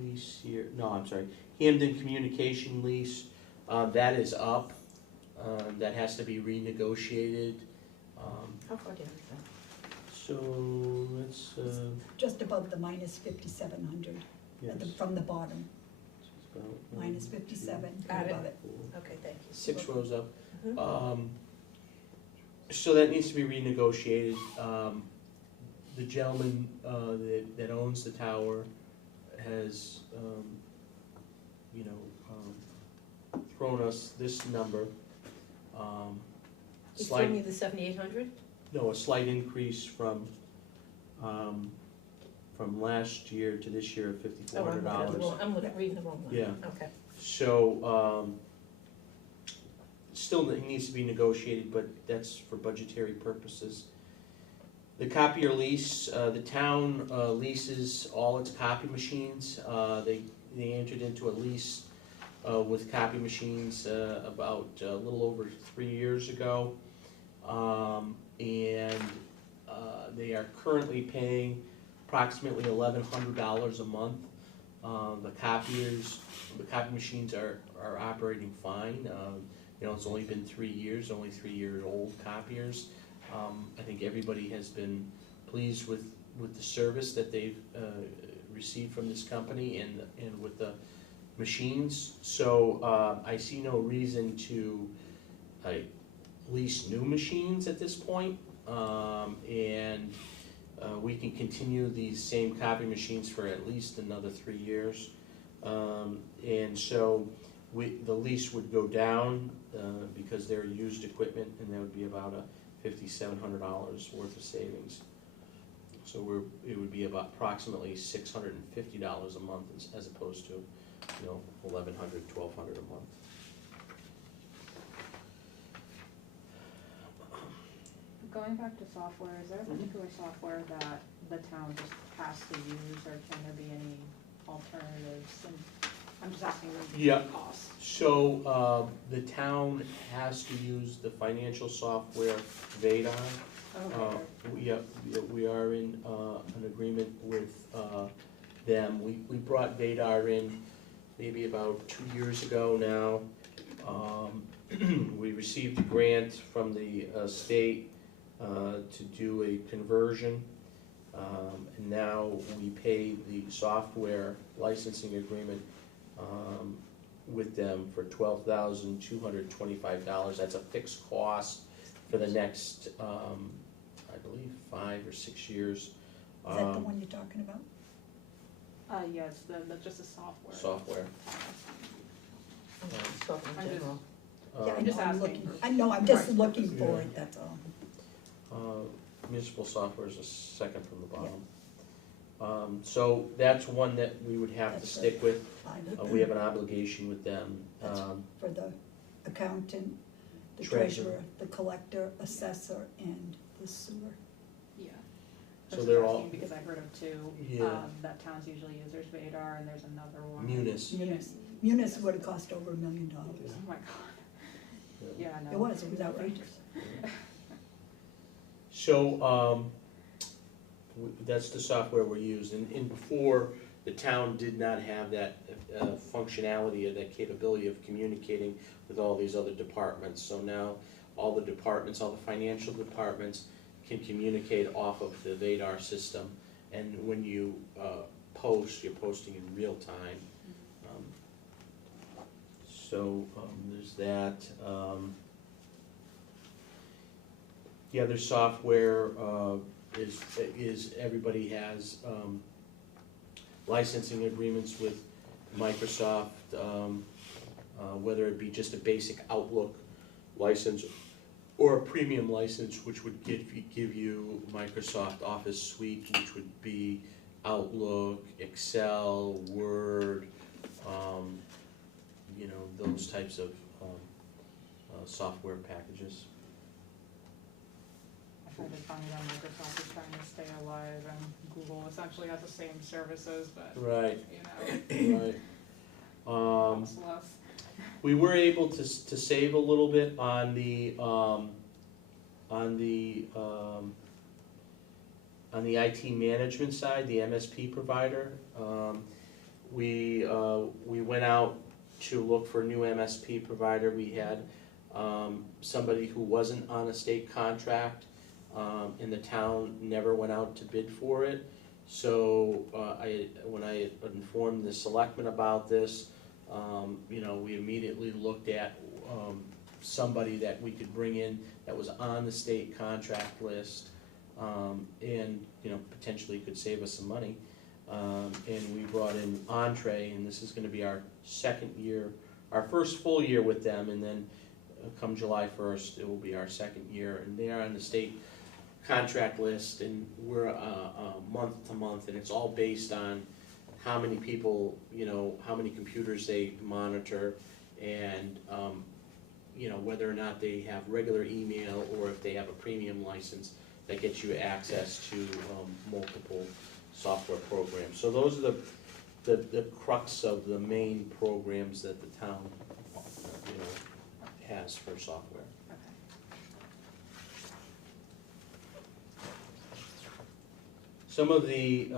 lease here, no, I'm sorry, Hamden Communication lease, that is up. That has to be renegotiated. How far down is that? So, let's, Just above the minus 5,700, yes. from the bottom, It's about minus 1, 2, 57, Got it. above it. 4, Okay, thank you. 6 rows up. Mhm. So that needs to be renegotiated. The gentleman that owns the tower has, you know, thrown us this number. He's Slight, throwing you the 7,800? no, a slight increase from last year to this year of Oh, $5,400. I'm reading the wrong one. Yeah. Okay. So, still it needs to be negotiated, but that's for budgetary purposes. The copier lease, the town leases all its copy machines. They entered into a lease with copy machines about a little over 3 years ago. And they are currently paying approximately $1,100 a month. The copy machines are operating fine. You know, it's only been 3 years, only 3-year-old copiers. I think everybody has been pleased with the service that they've received from this company and with the machines. So I see no reason to lease new machines at this point. And we can continue these same copy machines for at least another 3 years. And so the lease would go down because they're used equipment, and that would be about $5,700 worth of savings. So it would be about approximately $650 a month as opposed to, you know, $1,100, $1,200 a month. going back to software, is there a particular software that the town just has to use, or can there be any alternatives? And I'm just asking the Yeah. cost. So, the town has to use the financial software Vadar. Okay. We are in an agreement with them. We brought Vadar in maybe about 2 years ago now. We received a grant from the state to do a conversion. And now we pay the software licensing agreement with them for $12,225. That's a fixed cost for the next, I believe, 5 or 6 years. Is that the one you're talking about? Yes, just the software. Software. I'm just talking I'm in just- general. Yeah, I I'm just know, I'm asking looking, for- I know, I'm just Right. looking for Yeah. it, that's all. Municipal software is the second from the bottom. So that's one that we would have to That's stick with. Fine. We have an obligation with them. That's for the accountant, the Treasurer. treasurer, the collector, assessor, and the sewer. Yeah. So Just they're asking all- Because I've heard of two, Yeah. that towns usually use, there's Vadar and there's another one. Munis. Munis would have cost over $1 million. Oh my god, yeah, I know. It was outrageous. So, that's the software we use, and before, the town did not have that functionality or that capability of communicating with all these other departments. So now, all the departments, all the financial departments can communicate off of the Vadar system, and when you post, you're posting in real time. So, there's that. The other software is everybody has licensing agreements with Microsoft, whether it be just a basic Outlook license or a premium license, which would give you Microsoft Office Suite, which would be Outlook, Excel, Word, you know, those types of software packages. I find it funny that Microsoft is trying to stay alive and Google essentially has the same services, but, Right, you know, right. costs less. We were able to save a little bit on the IT management side, the MSP provider. We went out to look for a new MSP provider. We had somebody who wasn't on a state contract, and the town never went out to bid for it. So when I informed the selectmen about this, you know, we immediately looked at somebody that we could bring in that was on the state contract list, and, you know, potentially could save us some money. And we brought in Entree, and this is gonna be our second year, our first full year with them, and then come July 1st, it will be our second year, and they are on the state contract list, and we're month to month, and it's all based on how many people, you know, how many computers they monitor, and, you know, whether or not they have regular email, or if they have a premium license that gets you access to multiple software programs. So those are the crux of the main programs that the town, you know, has for software. Some of the,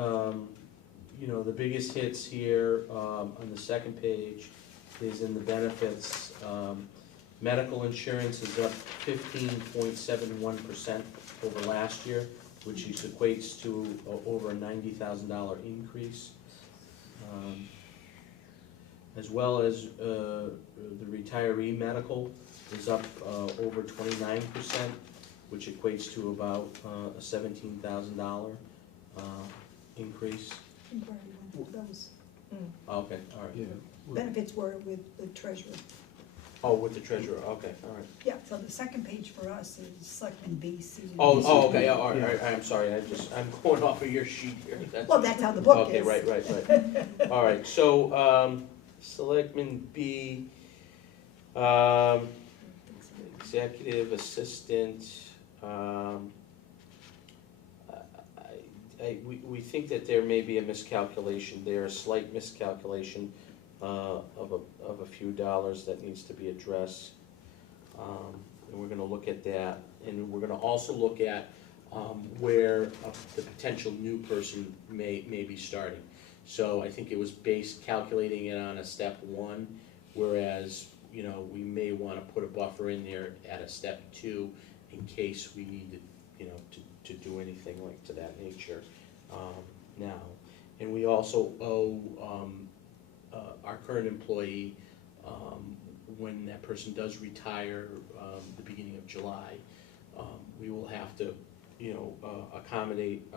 you know, the biggest hits here on the second page is in the benefits. Medical insurance is up 15.71% over last year, which equates to over a $90,000 increase. As well as the retiree medical is up over 29%, which equates to about a $17,000 increase. We've already went through those. Okay, all right. Yeah. Benefits were with the treasurer. Oh, with the treasurer, okay, all right. Yeah, so the second page for us is Selectmen B, C, and Oh, D. okay, yeah, all right, I'm sorry, I'm going off of your sheet here. Well, that's how the book Okay, is. right. All right, so, Selectman B, executive assistant, we think that there may be a miscalculation there, a slight miscalculation of a few dollars that needs to be addressed. And we're gonna look at that, and we're gonna also look at where the potential new person may be starting. So I think it was calculating it on a step one, whereas, you know, we may wanna put a buffer in there at a step two in case we need to, you know, to do anything like to that nature now. And we also owe our current employee, when that person does retire the beginning of July, we will have to, you know, accommodate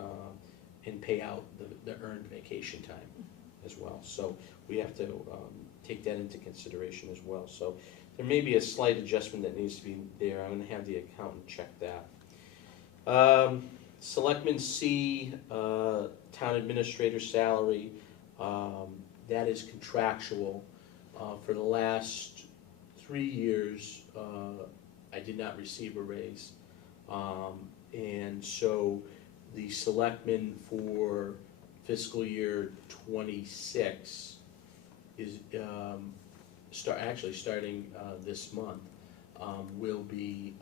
and pay out the earned vacation time as well. So we have to take that into consideration as well. So there may be a slight adjustment that needs to be there. I'm gonna have the accountant check that. Selectman C, town administrator salary, that is contractual. For the last 3 years, I did not receive a raise. And so the selectman for fiscal year '26 is, starting this month, will be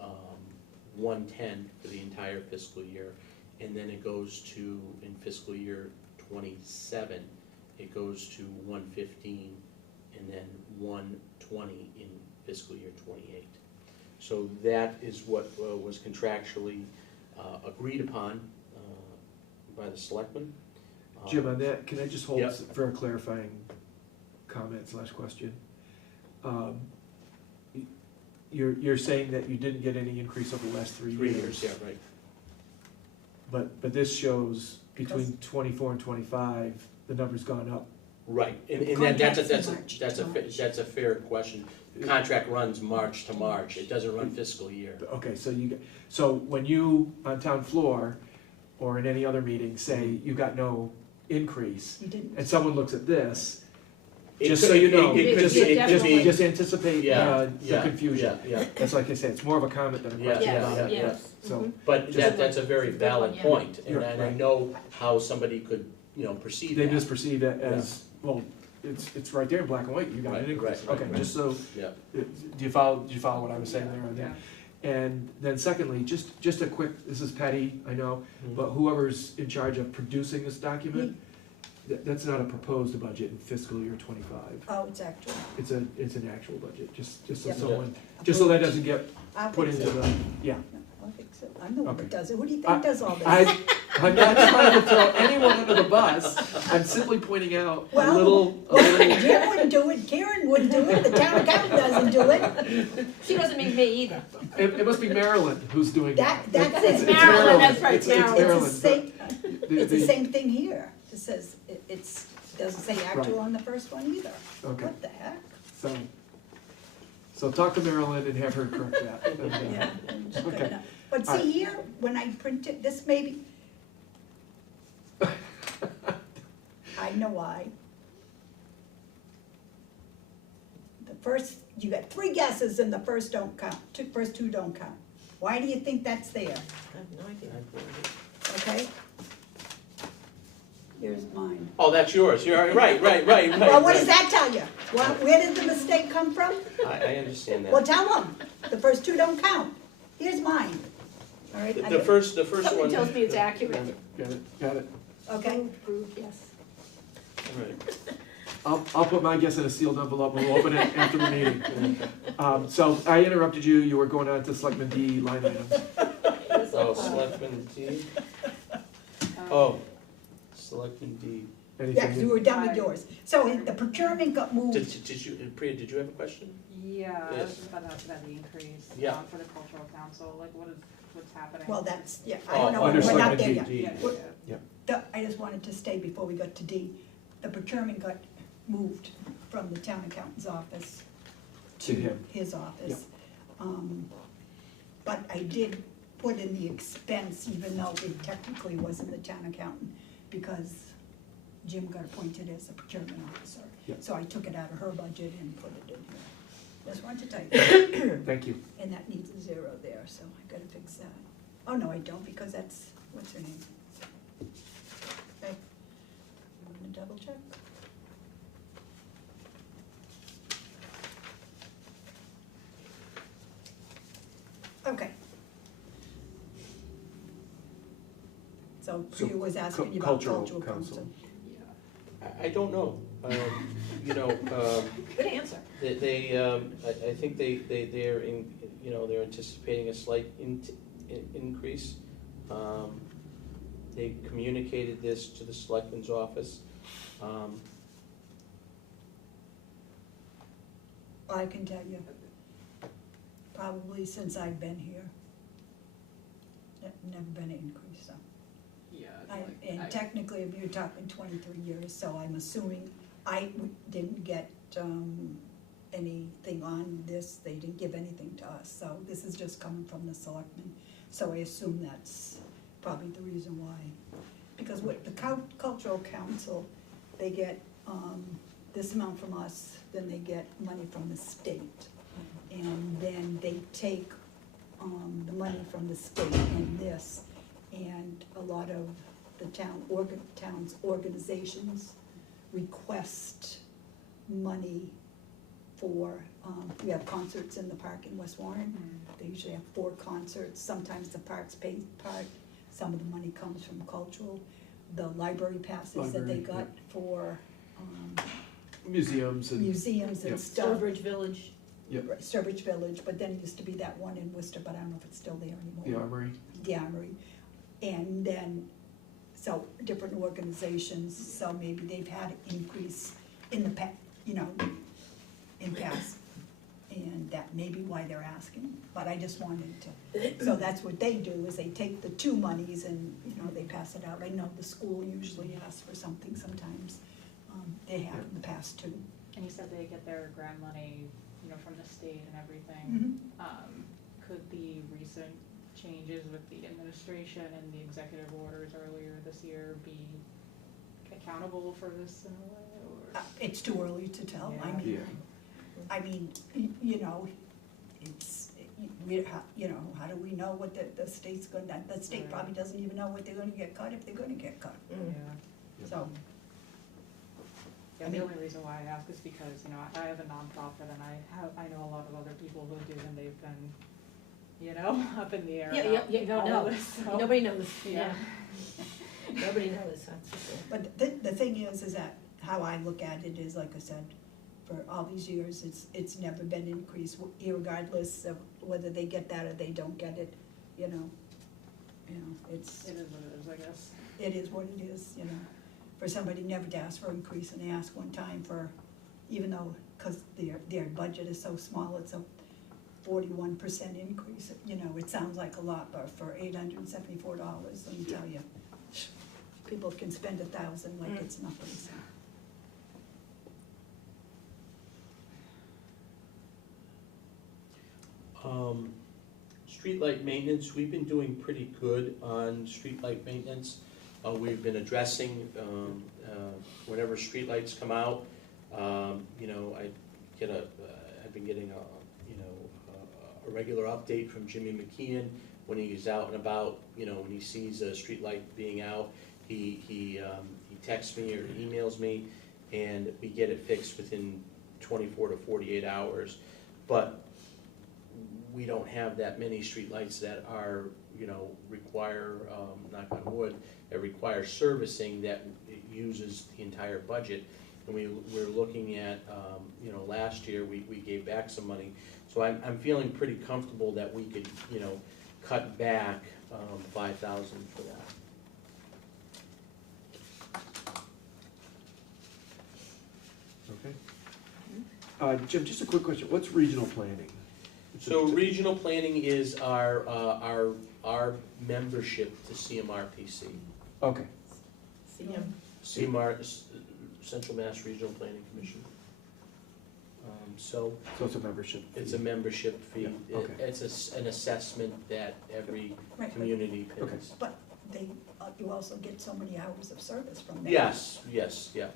110 for the entire fiscal year. And then it goes to, in fiscal year '27, it goes to 115, and then 120 in fiscal year '28. So that is what was contractually agreed upon by the selectmen. Jim, on that, can I just hold Yep. for a clarifying comment / question? You're saying that you didn't get any increase over the last 3 years? 3 years, yeah, right. But this shows between '24 and '25, the number's gone up Right, and that's Contract's March. that's a fair question. The contract runs March to March, it doesn't run fiscal year. Okay, so when you, on town floor, or in any other meeting, say you got no increase, You didn't, and someone looks at this, It just could- so you know, it could just, be- it could definitely- be- just anticipate, Yeah, the yeah, confusion. Yeah, That's like I said, it's more of a comment than a Yeah, question yeah, about yeah, it. Yes, So, mhm. but that's a very It's a good one, valid yeah. point, and Yeah, I right. know how somebody could, perceive they that. misperceive it as, well, it's right there in black and white, you got an Right, increase. right, Okay, right. just so, Yeah, do you follow what I was saying there on Yeah. that? And then secondly, just a quick, this is petty, I know, Mhm. but whoever's in charge of producing this document, that's not a proposed budget in fiscal year '25. oh, it's actual. It's an actual budget, just so Yep. someone, just so that doesn't get I'll put fix into it. the, yeah. No, I'll fix it. I'm the one that Okay. does it. Who do you think does all this? I'm not trying to throw anyone under the bus, I'm simply pointing out a Well, little, Jim wouldn't do it, Karen wouldn't do it, the town accountant doesn't do it. She doesn't mean me either. it must be Maryland who's doing that. That's It's it. Maryland, that's right, It's Maryland. Maryland. It's the same, The- it's the the- same thing here. It says, it's, doesn't say actual Right. on the first one either. Okay, What the heck? so talk to Maryland and have her correct that. And, Yeah. I'm just Okay. gonna- But All right. see here, when I print it, this maybe. I know why. The first, you got 3 guesses and the first don't count, first 2 don't count. Why do you think that's there, I have no idea. okay? Here's mine. Oh, that's yours, you're right. Well, what does that tell you? Well, where did the mistake come from? I understand Well, that. tell them, the first 2 don't count. Here's mine, all right? I The get- first Something one. tells me it's accurate. Got it. Okay, Approved, yes. Right. I'll put my guess in a sealed envelope, and we'll open it after the meeting. So I interrupted you, you were going on to Selectman D line items. Oh, Selectman D, oh, Selectman D. yeah, 'cause we were done with yours. So the procurement got moved. Did you, Priya, did you have a question? Yeah, I Yes. was just about to ask about the increase, Yeah. for the cultural council, like what's happening? Well, that's, yeah, I Oh, don't know, under we're not Selectman there D. yet. Yeah, D. yeah, yeah. I just wanted to stay before we got to D. The procurement got moved from the town accountant's office To him. his office. But I did put in the expense, even though it technically wasn't the town accountant, because Jim got appointed as a procurement officer. Yeah. So I took it out of her budget and put it in here. Just wanted to tell you. Thank you. And that needs a 0 there, so I gotta fix that. Oh, no, I don't, because that's, what's her name? Okay, I'm gonna double check. Okay. So So, you was asking cu- you about cultural cultural council. council. I don't know, Good answer. I think they're in, they're anticipating a slight increase. They communicated this to the selectman's office. I can tell you, probably since I've been here, never been an increase, so. Yeah, And technically, if you're talking 23 years, so I'm assuming didn't get anything on this, they didn't give anything to us, so this is just coming from the selectmen. So I assume that's probably the reason why. Because with the cultural council, they get this amount from us, then they get money from the state. And then they take the money from the state and this, and a lot of the town's organizations request money for, we have concerts in the park in West Warren. They usually have 4 concerts, sometimes the parks pay part, some of the money comes from cultural. The library passes that they Library, got for Museums and, museums Yep. and stuff. Sturbridge Village. Right, Sturbridge Village, but then used to be that one in Worcester, but I don't know if it's still there anymore. the armory. The Armory. And then, so different organizations, so maybe they've had an increase in the in past. And that may be why they're asking, but I just wanted to, so that's what they do, is they take the 2 monies and, they pass it out. I know the school usually asks for something sometimes. They have in the past too. And you said they get their grant money, you know, from the state and everything. Mhm. Could the recent changes with the administration and the executive orders earlier this year be accountable for this in a way, or? It's too early to tell. I Yeah. mean, Yeah. you know, it's, you know, how do we know what the state's gonna, the state Right. probably doesn't even know what they're gonna get cut, if they're gonna get cut. Yeah. So, Yeah, I the mean- only reason why I ask is because, you know, I have a nonprofit and I know a lot of other people who do, and they've been, you know, up in the air Yeah, about you don't all know. of this, so. Nobody knows, Yeah. Nobody knows, that's for sure. but the thing is that how I look at it is, like I said, for all these years, it's never been increased, irregardless of whether they get that or they don't get it, you know. It's, It is what it is, I guess. it is what it is, you know. For somebody never to ask for increase, and they ask one time for, even though, cause their budget is so small, it's a 41% increase, you know, it sounds like a lot, but for $874, let me tell you, people can spend $1,000 like it's nothing, so. Streetlight maintenance, we've been doing pretty good on streetlight maintenance. We've been addressing, whenever streetlights come out, you know, I've been getting a regular update from Jimmy McKeon when he's out and about, you know, when he sees a streetlight being out, he texts me or emails me, and we get it fixed within 24 to 48 hours. But we don't have that many streetlights that are, you know, require, knock on wood, that require servicing that it uses the entire budget. And we're looking at, you know, last year, we gave back some money. So I'm feeling pretty comfortable that we could, you know, cut back, 5,000 for that. Okay. Jim, just a quick question, what's regional planning? So regional planning is our membership to CMRPC. Okay, CMR, Central Mass Regional Planning Commission. So so it's a membership fee. it's a membership fee. Yeah, okay. It's an assessment that every Right, community Okay. pays. but they, you also get so many hours of service from them. Yes, yeah,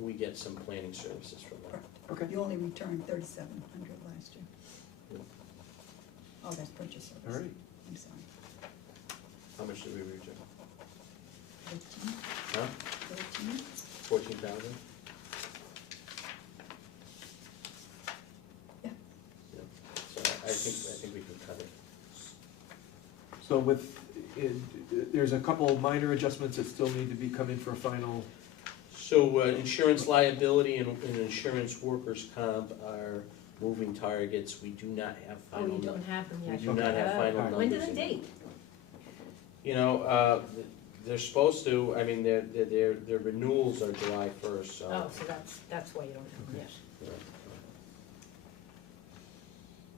we get some planning services from that. Okay, You only returned 3,700 last year. Oh, that's purchase service. all right. I'm sorry. How much did we return? 13, Huh? 13? 14,000? Yeah. Yeah. So I think we can cut it. So there's a couple minor adjustments that still need to be come in for a final. So insurance liability and insurance workers' comp are moving targets. We do not have Oh, final. you don't have them We yet? do not have final numbers. When do they date? You know, they're supposed to, I mean, their renewals are July 1st, so. Oh, so that's why you don't have them yet.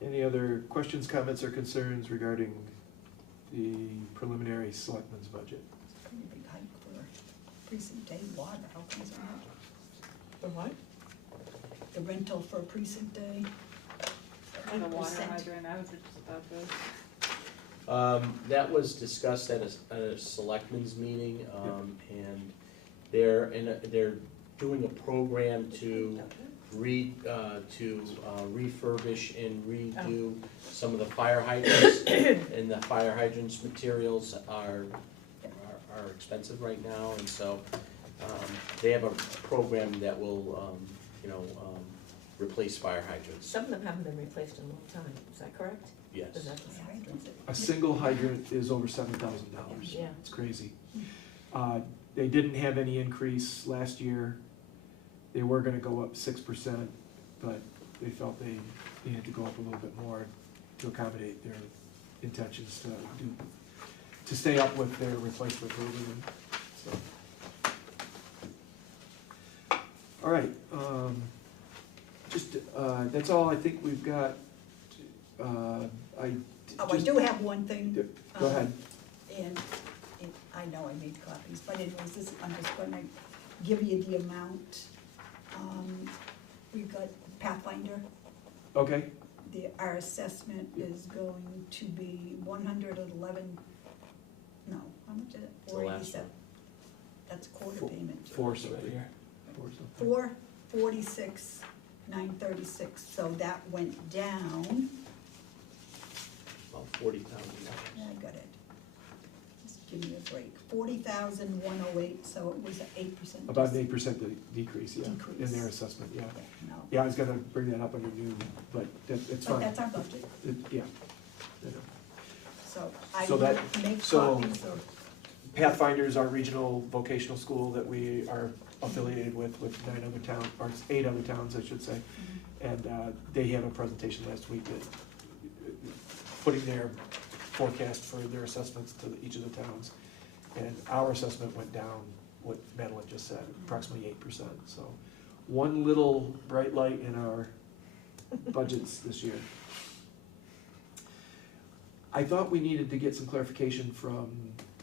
Any other questions, comments, or concerns regarding the preliminary selectmen's budget? It's a pretty big hike for precinct A water, how comes it not? For what? The rental for precinct A. And the water 8%. hydrant, I was just about this. That was discussed at a selectmen's meeting, and they're doing a program to refurbish and redo some of the fire hydrants. And the fire hydrants materials are expensive right now, and so, they have a program that will, replace fire hydrants. Some of them haven't been replaced in a long time, is that correct? Yes. Is that The hydrants. A single hydrant is over $7,000. Yeah. It's crazy. They didn't have any increase last year. They were gonna go up 6%, but they felt they needed to go up a little bit more to accommodate their intentions to stay up with their replacement program, so. All right, that's all I think we've got. I do have one thing. Go ahead. And I know I made copies, but anyways, I'm just gonna give you the amount We've got Pathfinder, Okay, our assessment is going to be 111, no, how much is it? The last 487. That's quarter Four- payment. four It's right something. here. Four something. 446, 936, so that went down, About $40,000. yeah, I got it. Just give me a break, 40,108, so it was an 8%. About an 8% decrease, yeah, in Decrease. their assessment, yeah. No, Yeah, I was gonna bring that up under new, but it's but fine. that's our budget, Yeah. I know. so I So will that- make so- copies of, Pathfinder is our regional vocational school that we are affiliated with 9 other towns, or 8 other towns, I should say. And they had a presentation last week that, putting their forecast for their assessments to each of the towns. And our assessment went down, what Madeline just said, approximately 8%. So one little bright light in our budgets this year. I thought we needed to get some clarification from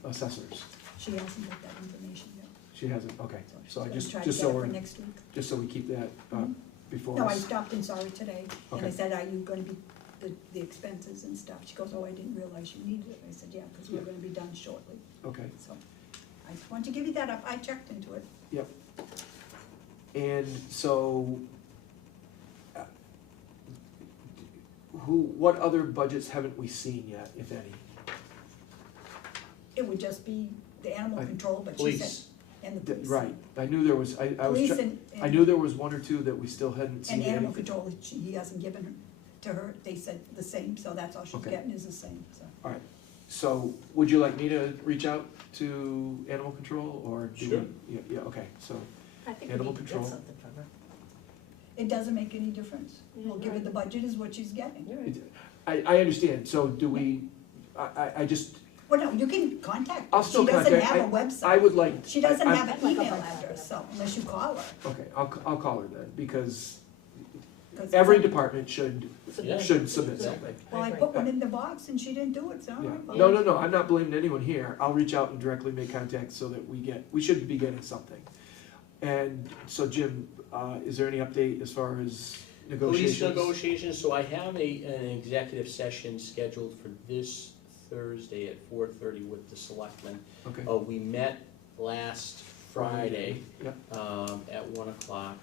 assessors. she hasn't got that information yet. She hasn't, okay. So I she's just, gonna try to just get so it we're, for next week. just so we keep that Mhm. before No, I us. stopped in Sorry today, and I Okay. said, are you gonna be, the expenses and stuff? She goes, oh, I didn't realize you needed it. I said, yeah, because we're Yeah. gonna be done shortly, Okay, so. I just wanted to give you that up, I checked into it. yep. And so, uh, what other budgets haven't we seen yet, if any? It would just be the animal I- control, but she said, Police, and the police. Right, I knew there was, I was, Police I knew there was one or two that we still hadn't seen And animal anything. control, he hasn't given her, to her, they said the same, so that's all she's Okay. getting is the same, so. All right, so would you like me to reach out to animal control, or do we? Sure. Yeah, okay, so, I think we Animal need to get control. something from her. It doesn't make any difference. Yeah, We'll give her right. the budget is what she's getting. You're right. I understand, so do we, I just, Well, no, you can contact her. I'll still She doesn't contact- have a website. I would like. She doesn't I- have I'd an like a email website. address, so unless you call her. Okay, I'll call her then, because 'Cause every it's- department should Yeah. submit something. Exactly. Well, I put one in the box and she didn't do it, so. Yeah. I- No, I'm not blaming anyone here, I'll reach out and directly make contact so that we should be getting something. And so Jim, is there any update as far as negotiations? police negotiations, so I have an executive session scheduled for this Thursday at 4:30 with the selectmen. Okay, We met last Friday, Yep. at 1:00,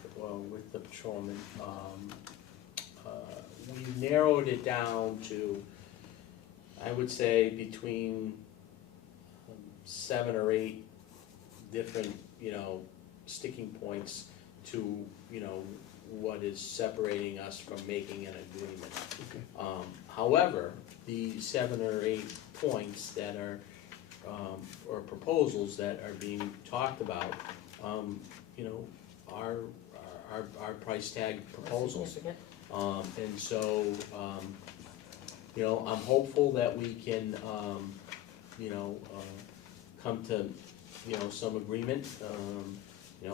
with the patrolman. We narrowed it down to, I would say, between 7 or 8 different, sticking points to, what is separating us from making an agreement. okay, However, the 7 or 8 points that are, or proposals that are being talked about, are price tag proposals. Significant. And so, I'm hopeful that we can, come to, some agreement,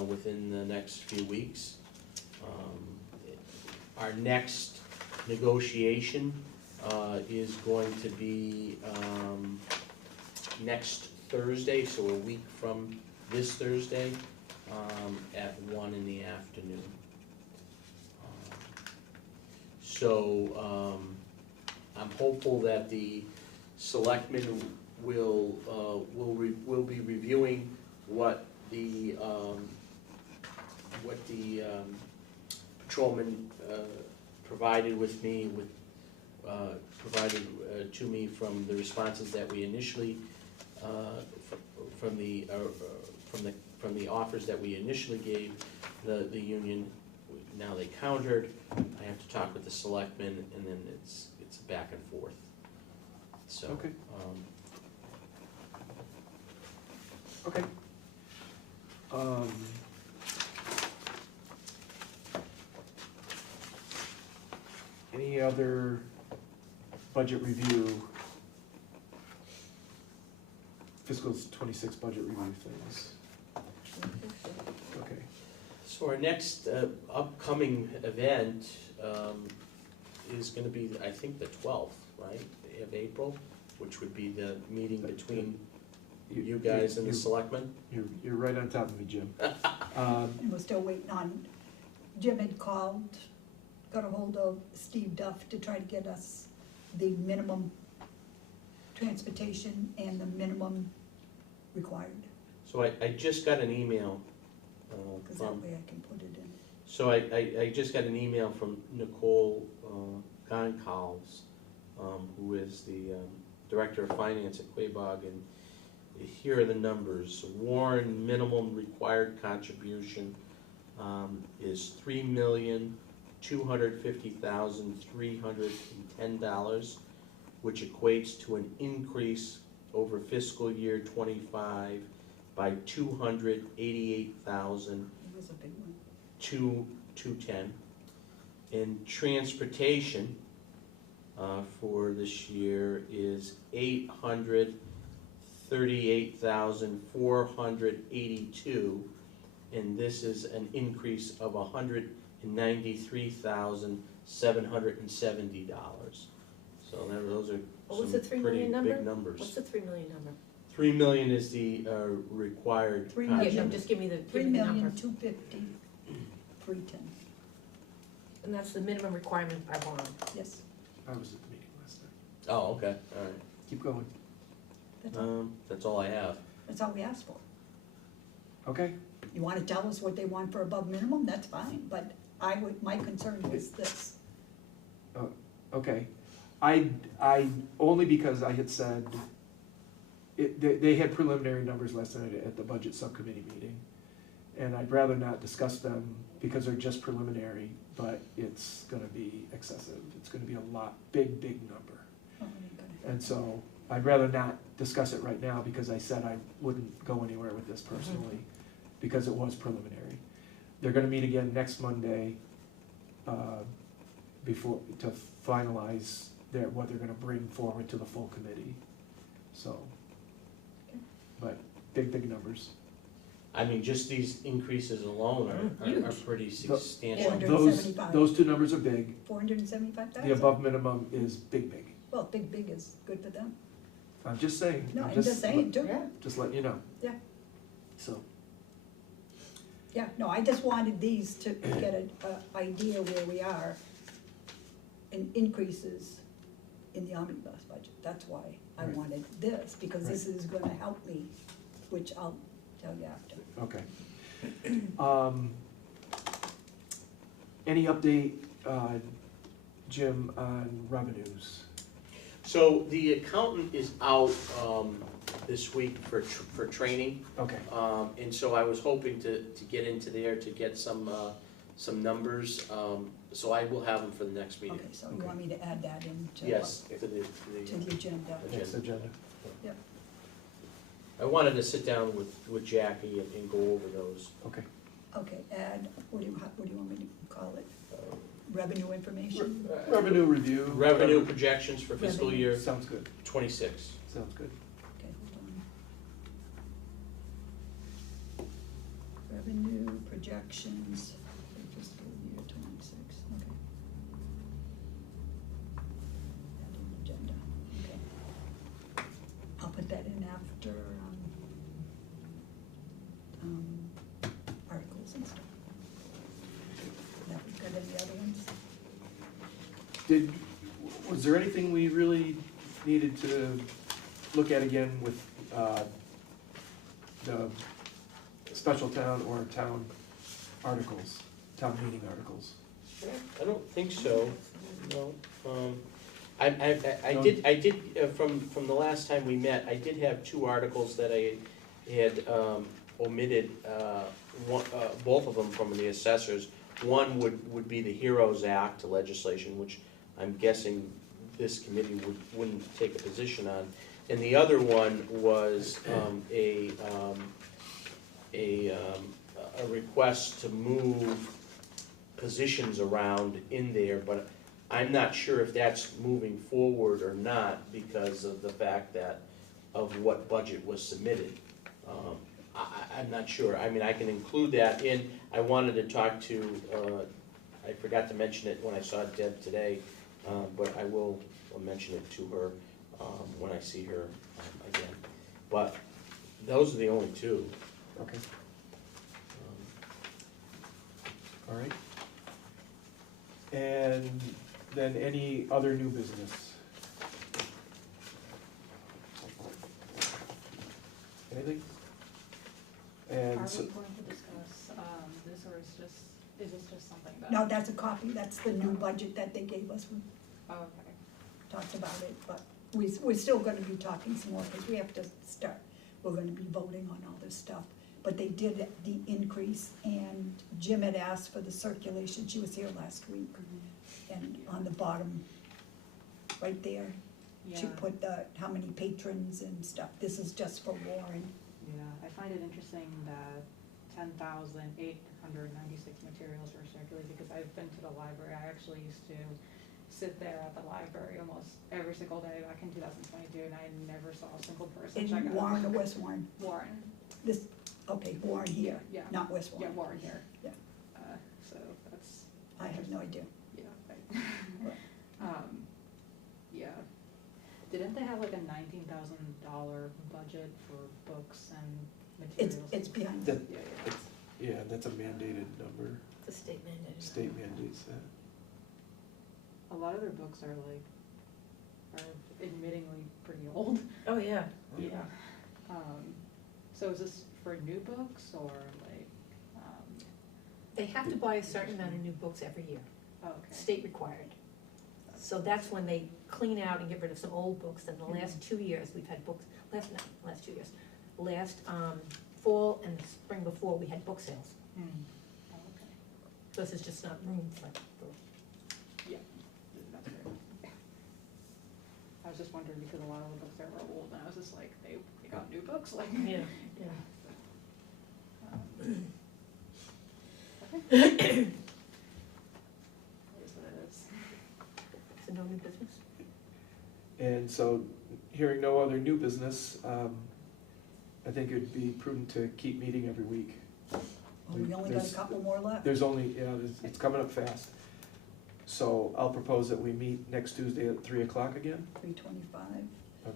within the next few weeks. Our next negotiation, is going to be, next Thursday, so a week from this Thursday, at 1 in the afternoon. So, I'm hopeful that the selectmen will be reviewing what the patrolman provided to me from the responses that we initially, from the offers that we initially gave the union. Now they countered, I have to talk with the selectmen, and then it's back and forth, so. Okay. Okay. Any other budget review, fiscal '26 budget review things? Okay, So our next upcoming event is gonna be, I think, the 12th, right, of April, which would be the meeting between you guys and the selectmen. You're right on top of me, Jim. And we're still waiting on Jim had called, got a hold of Steve Duff to try to get us the minimum transportation and the minimum required, So I just got an email because that from, way I can put it in. so I just got an email from Nicole Goncalves, who is the Director of Finance at Quabog, and here are the numbers. Warren minimum required contribution is $3,250,310, which equates to an increase over fiscal year '25 by $288,210. It was a big one. And transportation for this year is $838,482, and this is an increase of $193,770. So those are What was some the 3 pretty million number? big numbers. What's the 3 million number? 3 million is the required. Three Yeah, million. no, just give me the $3,250,310. And that's the minimum requirement by bond. Yes, I was at the meeting last night. Oh, okay, all right. Keep going. That's all I have. that's all we asked for. Okay, You wanna tell us what they want for above minimum, that's fine, but my concern was this. okay. I, only because I had said, they had preliminary numbers last night at the budget subcommittee meeting. And I'd rather not discuss them because they're just preliminary, but it's gonna be excessive. It's gonna be a lot, big number. Oh, you're gonna- And so I'd rather not discuss it right now because I said I wouldn't go anywhere with this personally, because it was preliminary. They're gonna meet again next Monday, to finalize what they're gonna bring forward to the full committee. So, but big numbers. I mean, just these increases alone are Huge. pretty Yeah. substantial. Those, 475. those two numbers are big. 475,000? The above minimum is big. Well, big is good for them. I'm just saying. No, I'm just saying too. Just letting you know. Yeah. So, Yeah, no, I just wanted these to get an idea where we are in increases in the omnibus budget. That's why I Right. wanted this, because this is gonna help me, which I'll tell you after. okay. Any update, Jim, on revenues? So the accountant is out this week for training, Okay, and so I was hoping to get into there to get some numbers. So I will have them for the next meeting. Okay, so you want me to add that into? Yes, to To the agenda? next agenda. I wanted to sit down with Jackie and go over those. Okay. Okay, add, what do you want me to call it? Revenue information? Revenue review. Revenue projections for fiscal Revenue. year Sounds good, '26. sounds good. Okay, hold on. Revenue projections for fiscal year '26, okay. Add an agenda, okay. I'll put that in after, articles and stuff. Have we got any other ones? Was there anything we really needed to look at again with, the special town or town articles, town meeting articles? I don't think so, no. I did, from the last time we met, I did have two articles that I had omitted, both of them from the assessors. One would be the HEROES Act legislation, which I'm guessing this committee wouldn't take a position on. And the other one was a request to move positions around in there, but I'm not sure if that's moving forward or not because of the fact of what budget was submitted. I'm not sure. I mean, I can include that in. I wanted to talk to, I forgot to mention it when I saw Deb today, but I will mention it to her when I see her again. But those are the only two. Okay, all right. And then any other new business? Anything? Are And we so, going to discuss, this, or is this just something that? No, that's a copy, that's the new budget that they gave us, we Oh, okay. talked about it, but we're still gonna be talking some more, because we have to start, we're gonna be voting on all this stuff. But they did the increase, and Jim had asked for the circulation, she was here last week, and on the bottom, right there, she Yeah, put how many patrons and stuff, this is just for Warren. yeah, I find it interesting that 10,896 materials were circulated, because I've been to the library, I actually used to sit there at the library almost every single day back in 2022, and I never saw a single person check In out. Warren or West Warren, Warren, this, okay, Warren here, yeah, not West yeah, Warren, Warren here. Yeah. So that's, I have no idea. yeah, yeah. Didn't they have like a $19,000 budget for books and materials? It's behind, that, Yeah, yeah. yeah, that's a mandated number, The state mandated. state mandates that. A lot of their books are admittingly pretty old. Oh, yeah. Yeah. So is this for new books or like, They have to buy a certain amount of new books every year, oh, okay. state required. So that's when they clean out and get rid of some old books, and the last 2 years, we've had books, last 2 years. Last, fall and spring before, we had book sales, Hmm. Oh, okay. because there's just not room for, Yeah, that's fair. I was just wondering because a lot of the books there were old, and I was just like, they got new books, like. yeah, yeah. Okay. It is what it is. So no new business? And so, hearing no other new business, I think it'd be prudent to keep meeting every week. we only got a couple more left. There's only, it's coming up fast. So I'll propose that we meet next Tuesday at 3 o'clock again, 3:25,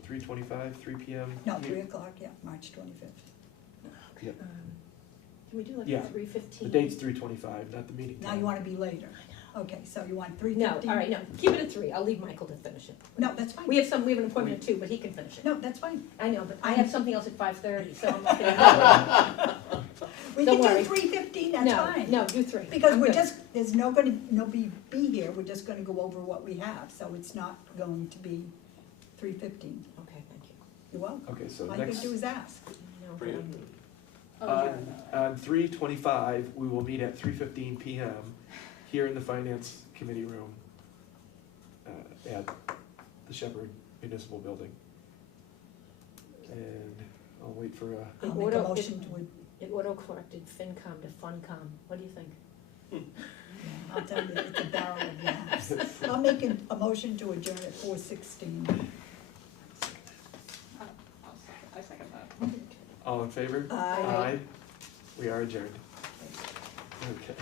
3:25, 3 PM. no, 3 o'clock, yeah, March 25th. Yep. Can we do like Yeah, 3:15? The date's 3:25, not the meeting Now time. you wanna be later. Okay, so you want 3:15? No, all right, no, keep it at 3, I'll leave Michael to finish it. No, that's fine. We have an appointment at 2, but he can finish it. No, that's fine. I know, but I have something else at 5:30, so I'm not gonna. We Don't can worry. do 3:15, that's fine. No, do 3. Because I'm we're good. just, there's nobody be here, we're just gonna go over what we have, so it's not going to be 3:15. Okay, thank you. You're welcome. Okay, so All you next, gotta do is ask. No, Pretty but I'm- good. Oh, yeah. on 3:25, we will meet at 3:15 PM here in the Finance Committee room at the Shepherd Municipal Building. And I'll wait for a, I'll make a Auto- motion to, It auto-corrected FinCom to FunCom. What do you think? I'll tell you, it's a barrel of laughs. I'll make a motion to adjourn at 4:16. I second that. all in favor? Aye. We are adjourned. Okay.